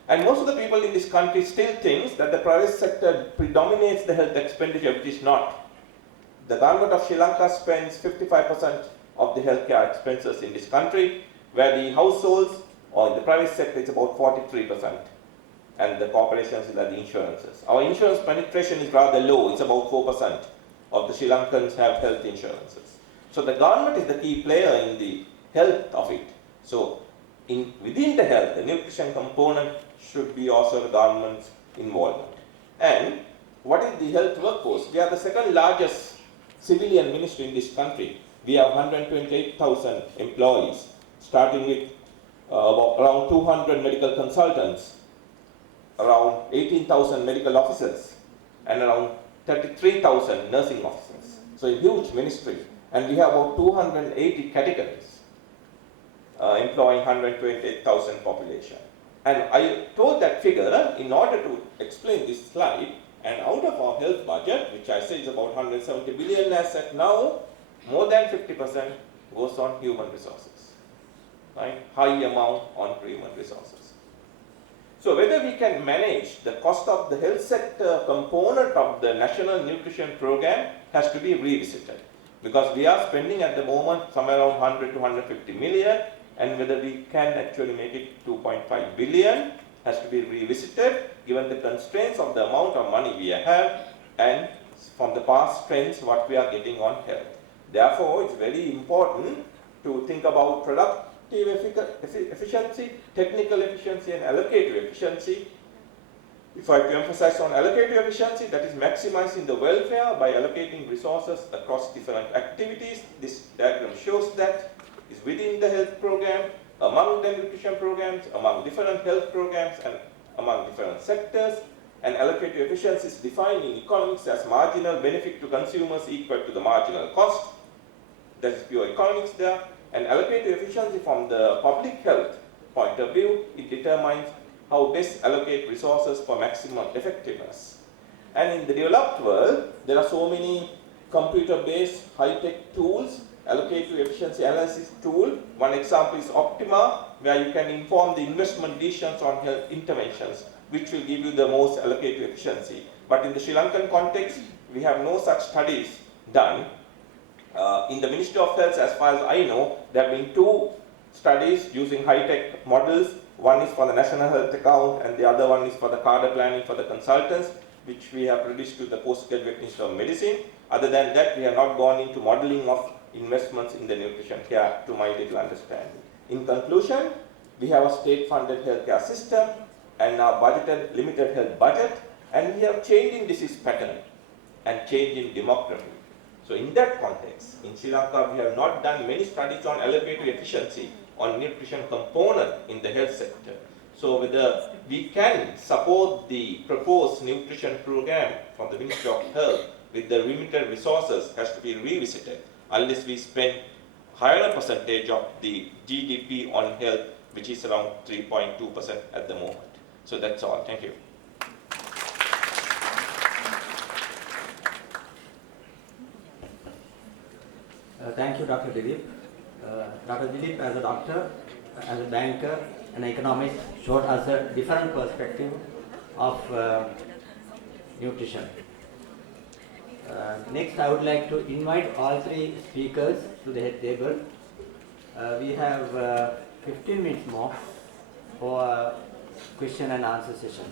And most of the people in this country still thinks that the private sector predominates the health expenditure, which is not. The government of Sri Lanka spends 55% of the healthcare expenses in this country, where the households or the private sector is about 43%, and the corporations are the insurances. Our insurance penetration is rather low, it's about 4% of the Sri Lankans have health insurances. So the government is the key player in the health of it. So within the health, the nutrition component should be also the government's involvement. And what is the health workforce? We are the second largest civilian ministry in this country. We have 128,000 employees, starting with around 200 medical consultants, around 18,000 medical officers, and around 33,000 nursing officers. So a huge ministry. And we have about 280 categories, employing 128,000 population. And I told that figure in order to explain this slide. And out of our health budget, which I say is about 170 billion as at now, more than 50% goes on human resources, right? High amount on human resources. So whether we can manage the cost of the health sector component of the National Nutrition Program has to be revisited, because we are spending at the moment somewhere around 100 to 150 million, and whether we can actually make it 2.5 billion has to be revisited given the constraints of the amount of money we have and from the past trends what we are getting on health. Therefore, it's very important to think about productive efficiency, technical efficiency, and allocative efficiency. If I emphasize on allocative efficiency, that is maximizing the welfare by allocating resources across different activities. This diagram shows that is within the health program, among the nutrition programs, among different health programs, and among different sectors. And allocative efficiency is defined in economics as marginal benefit to consumers equal to the marginal cost. That is pure economics there. And allocative efficiency from the public health point of view, it determines how best allocate resources for maximum effectiveness. And in the developed world, there are so many computer-based high-tech tools, allocative efficiency analysis tool. One example is Optima, where you can inform the investment decisions on health interventions, which will give you the most allocative efficiency. But in the Sri Lankan context, we have no such studies done. In the Ministry of Health, as far as I know, there have been 2 studies using high-tech models. One is for the National Health Account, and the other one is for the cadre planning for the consultants, which we have produced to the Postgraduate Institute of Medicine. Other than that, we have not gone into modeling of investments in the nutrition care, to my little understanding. In conclusion, we have a state-funded healthcare system and now budgeted limited health budget, and we have change in disease pattern and change in demography. So in that context, in Sri Lanka, we have not done many studies on allocative efficiency on nutrition component in the health sector. So whether we can support the proposed nutrition program from the Ministry of Health with the limited resources has to be revisited, unless we spend higher percentage of the GDP on health, which is around 3.2% at the moment. So that's all. Thank you. Thank you, Dr. Dilip. Dr. Dilip, as a doctor, as a banker, an economist, showed us a different perspective of nutrition. Next, I would like to invite all 3 speakers to the head table. We have 15 minutes more for a question and answer session.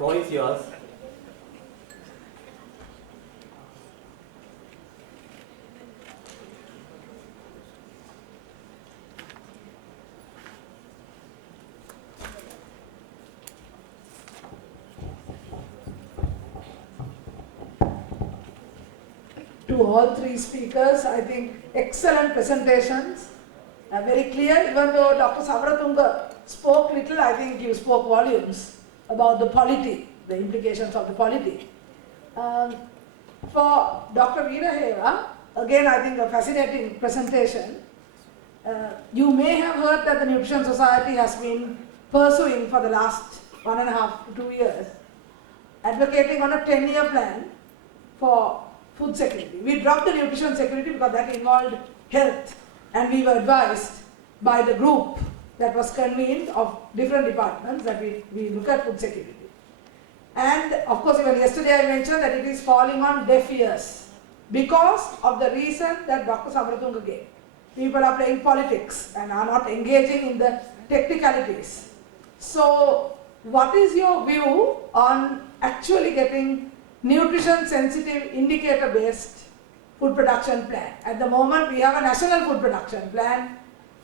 floor is yours. To all three speakers, I think excellent presentations, very clear. Even though Dr. Savaratunga spoke little, I think you spoke volumes about the polity, the implications of the polity. For Dr. Veeraheva, again I think a fascinating presentation. You may have heard that the Nutrition Society has been pursuing for the last 1.5 to 2 years, advocating on a 10-year plan for food security. We dropped the nutrition security because that involved health, and we were advised by the group that was convened of different departments that we look at food security. And of course, even yesterday I mentioned that it is falling on deaf ears because of the reason that Dr. Samaratunga gave. People are playing politics and are not engaging in the technicalities. So, what is your view on actually getting nutrition sensitive indicator based food production plan? At the moment we have a national food production plan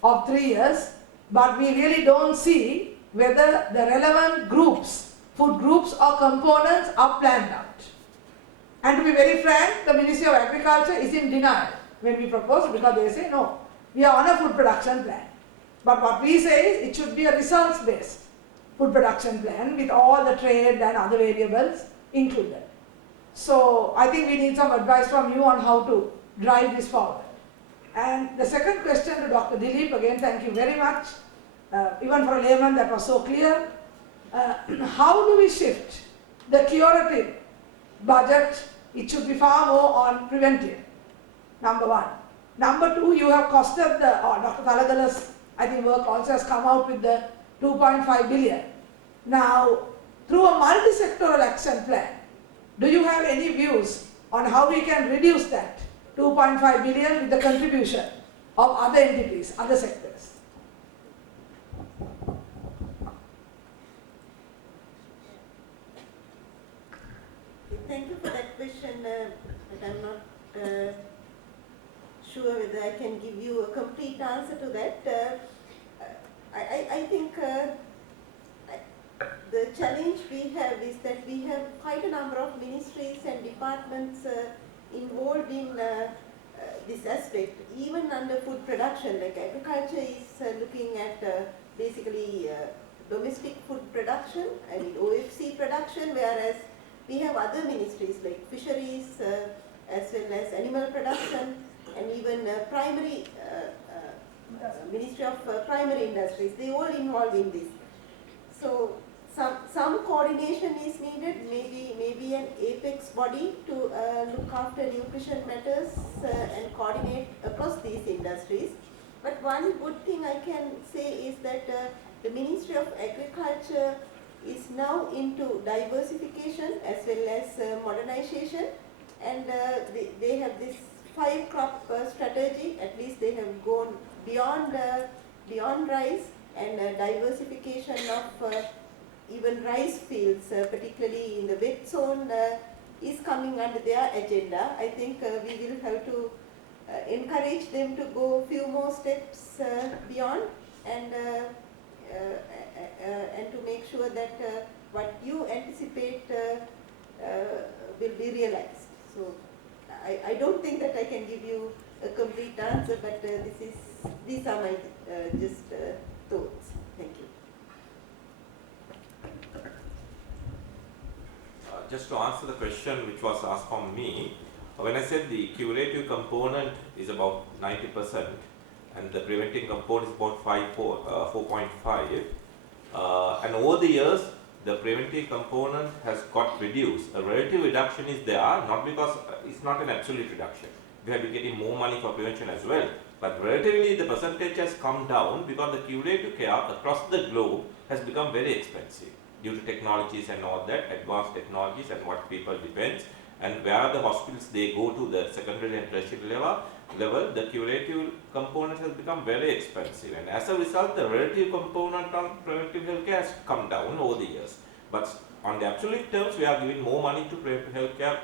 of 3 years, but we really don't see whether the relevant groups, food groups or components are planned out. And to be very frank, the Ministry of Agriculture is in denial when we propose, because they say no, we are on a food production plan. But what we say is it should be a results based food production plan with all the trade and other variables included. So I think we need some advice from you on how to drive this forward. And the second question to Dr. Dilip, again thank you very much. Even for a layman that was so clear. How do we shift the curative budget? It should be far more on preventive, number one. Number two, you have costed the, Dr. Talagala's I think work also has come out with the 2.5 billion. Now, through a multi-sectoral action plan, do you have any views on how we can reduce that 2.5 billion with the contribution of other entities, other sectors? Thank you for that question, but I'm not sure whether I can give you a complete answer to that. I think the challenge we have is that we have quite a number of ministries and departments involved in this aspect, even under food production. Like agriculture is looking at basically domestic food production, I mean OFC production, whereas we have other ministries like fisheries as well as animal production and even primary Ministry of Primary Industries. They all involved in this. So some coordination is needed, maybe an apex body to look after nutrition matters and coordinate across these industries. But one good thing I can say is that the Ministry of Agriculture is now into diversification as well as modernization, and they have this 5-crop strategy. At least they have gone beyond rice, and diversification of even rice fields, particularly in the wet zone, is coming under their agenda. I think we will have to encourage them to go a few more steps beyond, and to make sure that what you anticipate will be realized. So I don't think that I can give you a complete answer, but these are my just thoughts. Thank you. Just to answer the question which was asked from me, when I said the curative component is about 90% and the preventing component is about 4.5, and over the years the preventive component has got reduced. A relative reduction is there, not because it's not an absolute reduction. We have been getting more money for prevention as well, but relatively the percentage has come down because the curative care across the globe has become very expensive due to technologies and all that, advanced technologies and what people depends, and where the hospitals they go to the secondary and tertiary level, the curative component has become very expensive, and as a result the relative component on preventive healthcare has come down over the years. But on the absolute terms, we are giving more money to private healthcare.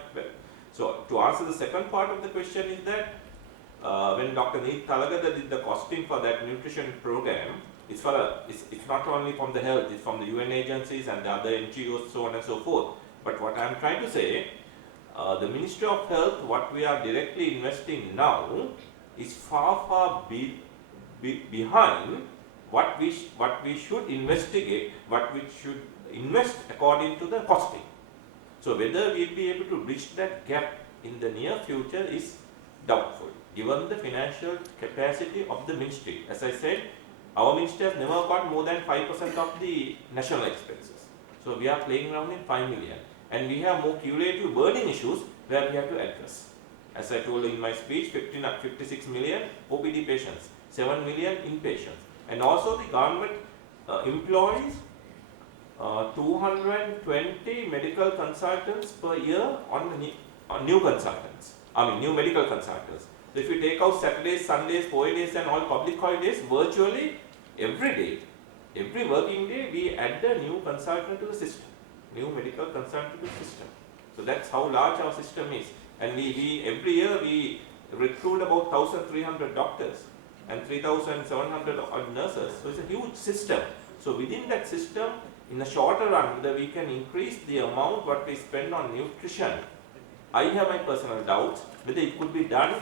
So to answer the second part of the question is that when Dr. Neet Talagada did the costing for that nutrition program, it's not only from the health, it's from the UN agencies and the other NGOs, so on and so forth. But what I'm trying to say, the Ministry of Health, what we are directly investing now is far behind what we should investigate, what we should invest according to the costing. So whether we'll be able to bridge that gap in the near future is doubtful, given the financial capacity of the ministry. As I said, our ministry has never got more than 5% of the national expenses. So we are playing around in 5 million. And we have more cumulative burning issues where we have to address. As I told in my speech, 56 million OPD patients, 7 million inpatients. And also the government employs 220 medical consultants per year on new consultants. New medical consultants. So if you take out Saturdays, Sundays, holidays and all public holidays, virtually every day, every working day, we add a new consultant to the system, new medical consultant to the system. So that's how large our system is. And we every year we recruit about 1,300 doctors and 3,700 odd nurses. So it's a huge system. So within that system, in the shorter run, whether we can increase the amount what we spend on nutrition, I have my personal doubts whether it could be done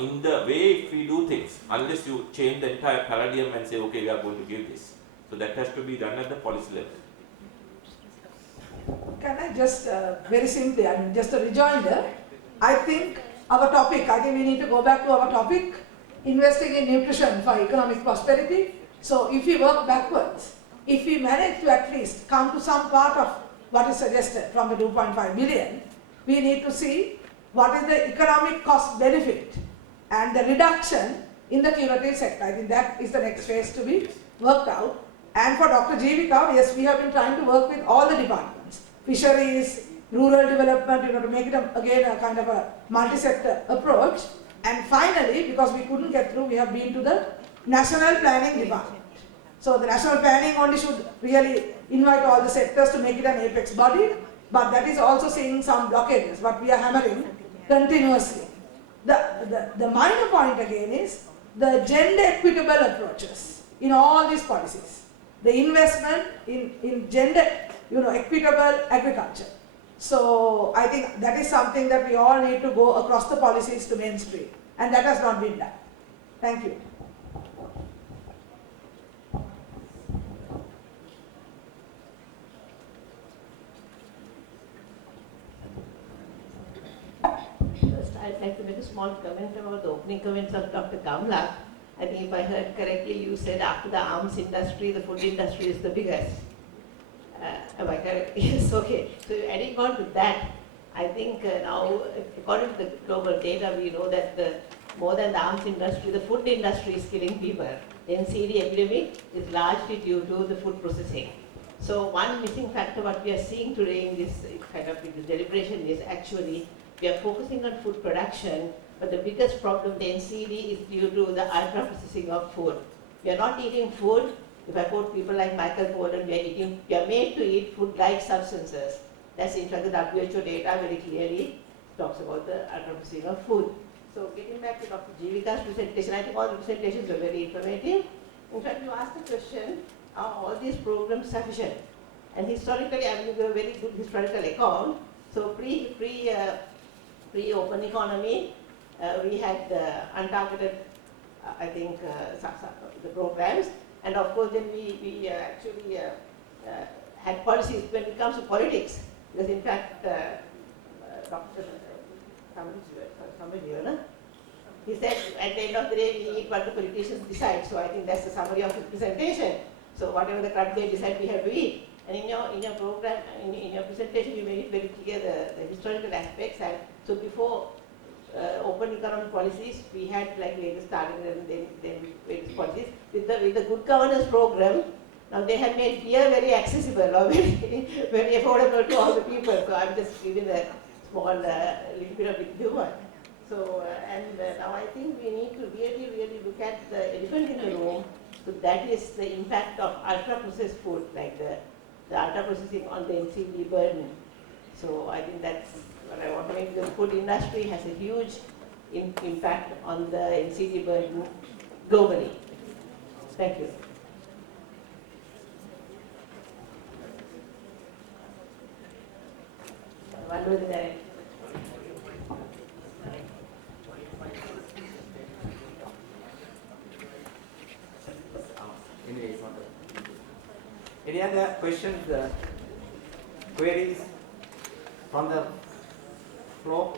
in the way if we do things, unless you change the entire paradigm and say, okay, we are going to give this. So that has to be done at the policy level. Can I just, very simply, just a rejoinder, I think we need to go back to our topic, investing in nutrition for economic prosperity. So if we work backwards, if we manage to at least come to some part of what is suggested from the 2.5 billion, we need to see what is the economic cost benefit and the reduction in the curative sector. I think that is the next phase to be worked out. And for Dr. Jeevika, yes, we have been trying to work with all the departments, fisheries, rural development, to make it again a kind of a multi-sector approach. And finally, because we couldn't get through, we have been to the National Planning Department. So the National Planning only should really invite all the sectors to make it an apex body, but that is also seeing some blockages, but we are hammering continuously. The minor point again is the gender equitable approaches in all these policies. The investment in gender equitable agriculture. So I think that is something that we all need to go across the policies to mainstream, and that has not been done. Thank you. First, I'd like to make a small comment about the opening comments of Dr. Kamla. I think if I heard correctly, you said after the arms industry, the food industry is the biggest. Am I correct? Yes, okay. So adding on to that, I think now, according to the global data, we know that more than the arms industry, the food industry is killing people. The NCD epidemic is largely due to the food processing. So one missing factor what we are seeing today in this kind of deliberation is actually we are focusing on food production, but the biggest problem the NCD is due to the ultra processing of food. We are not eating food. If I quote people like Michael Pollan, we are made to eat food-like substances. That's in fact the WHO data very clearly talks about the ultra processing of food. So getting back to Dr. Jeevika's presentation, I think all the presentations were very informative. In fact, you asked the question, are all these programs sufficient? And historically, I will give a very good historical account. So pre-open economy, we had untargeted, the programs. And of course, then we actually had policies when it comes to politics. Because in fact, he said at the end of the day, we eat what the politicians decide. So I think that's the summary of his presentation. So whatever the crowd they decide, we have to eat. And in your program, in your presentation, you made it very clear the historical aspects. And so before open economic policies, we had like various starting and then various policies. With the good governance program, now they have made beer very accessible or very affordable to all the people. So I'm just giving a small little bit of humor. So now I think we need to really look at the elephant in the room. So that is the impact of ultra processed food like the the ultra processing on the NCD burden. So I think that's what I want to make. The food industry has a huge impact on the NCD burden globally. Thank you. Anyway, it's not that. Any other questions, queries from the floor?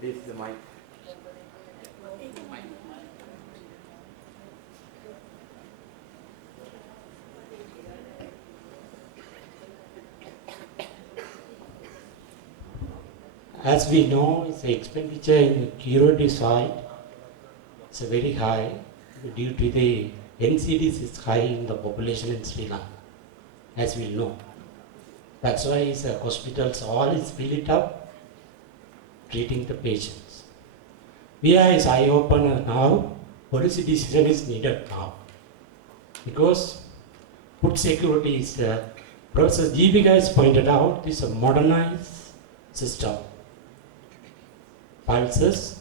This is the mic. As we know, the expenditure in the curative side is very high due to the NCDs is high in the population in Sri Lanka, as we know. That's why the hospitals all is built up treating the patients. We are as eye opener now, policy decision is needed now. Because food security is, Professor Jeevika has pointed out, this is a modernized system. Pulses,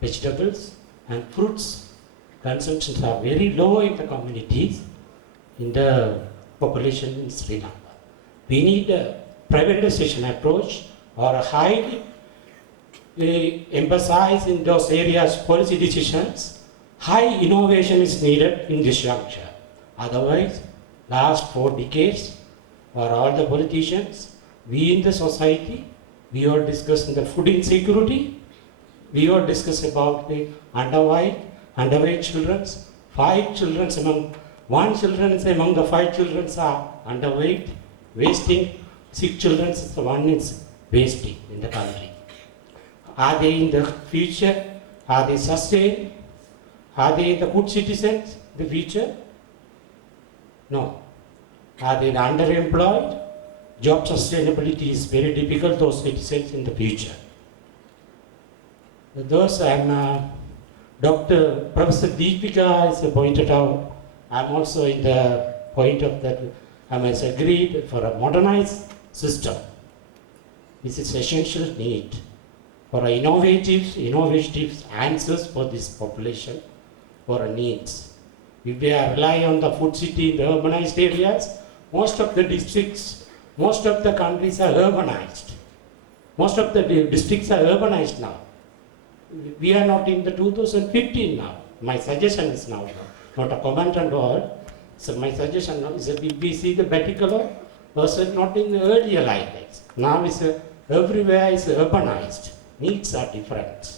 vegetables and fruits consumptions are very low in the communities, in the population in Sri Lanka. We need a privatization approach or a highly emphasize in those areas policy decisions. High innovation is needed in this juncture. Otherwise, last 4 decades, for all the politicians, we in the society, we all discuss the food insecurity, we all discuss about the underweight children. 5 children among 1 children among the 5 children are underweight, wasting 6 children, one is wasting in the country. Are they in the future? Are they sustained? Are they the good citizens in the future? No. Are they underemployed? Job sustainability is very difficult, those citizens in the future. Those Dr. Professor Deepika has pointed out, I'm also in the point of that, I must agree for a modernized system. This is essential need for innovative answers for this population, for needs. If we rely on the food city in the urbanized areas, most of the districts, most of the countries are urbanized. Most of the districts are urbanized now. We are not in the 2015 now. My suggestion is now, not a comment and all. So my suggestion now is that if we see the particular person not in the earlier lines. Now is everywhere is urbanized. Needs are different.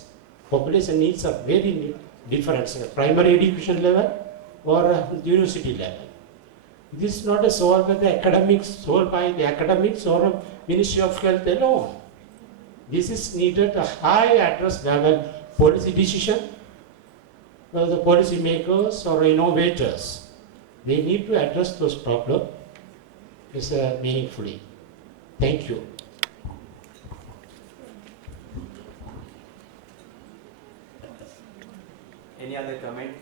Population needs are very different. Primary education level or university level. This is not a solved by the academics, solved by the academics or Ministry of Health alone. This is needed a high address level policy decision by the policy makers or innovators. They need to address those problems meaningfully. Thank you. Any other comments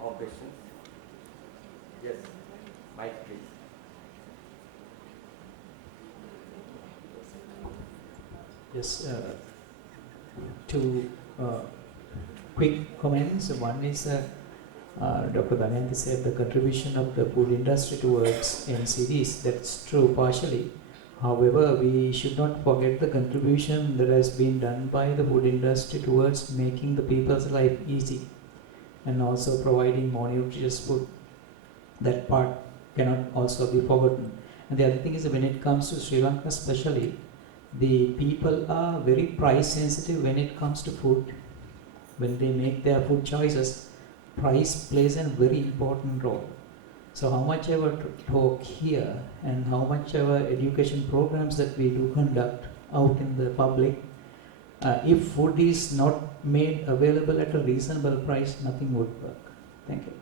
or questions? Yes, Mike, please. Yes, two quick comments. One is Dr. Damayanti said the contribution of the food industry towards NCDs. That's true partially. However, we should not forget the contribution that has been done by the food industry towards making the people's life easy and also providing more nutritious food. That part cannot also be forgotten. And the other thing is that when it comes to Sri Lanka especially, the people are very price sensitive when it comes to food. When they make their food choices, price plays a very important role. So how much ever talk here and how much ever education programs that we do conduct out in the public, if food is not made available at a reasonable price, nothing would work. Thank you.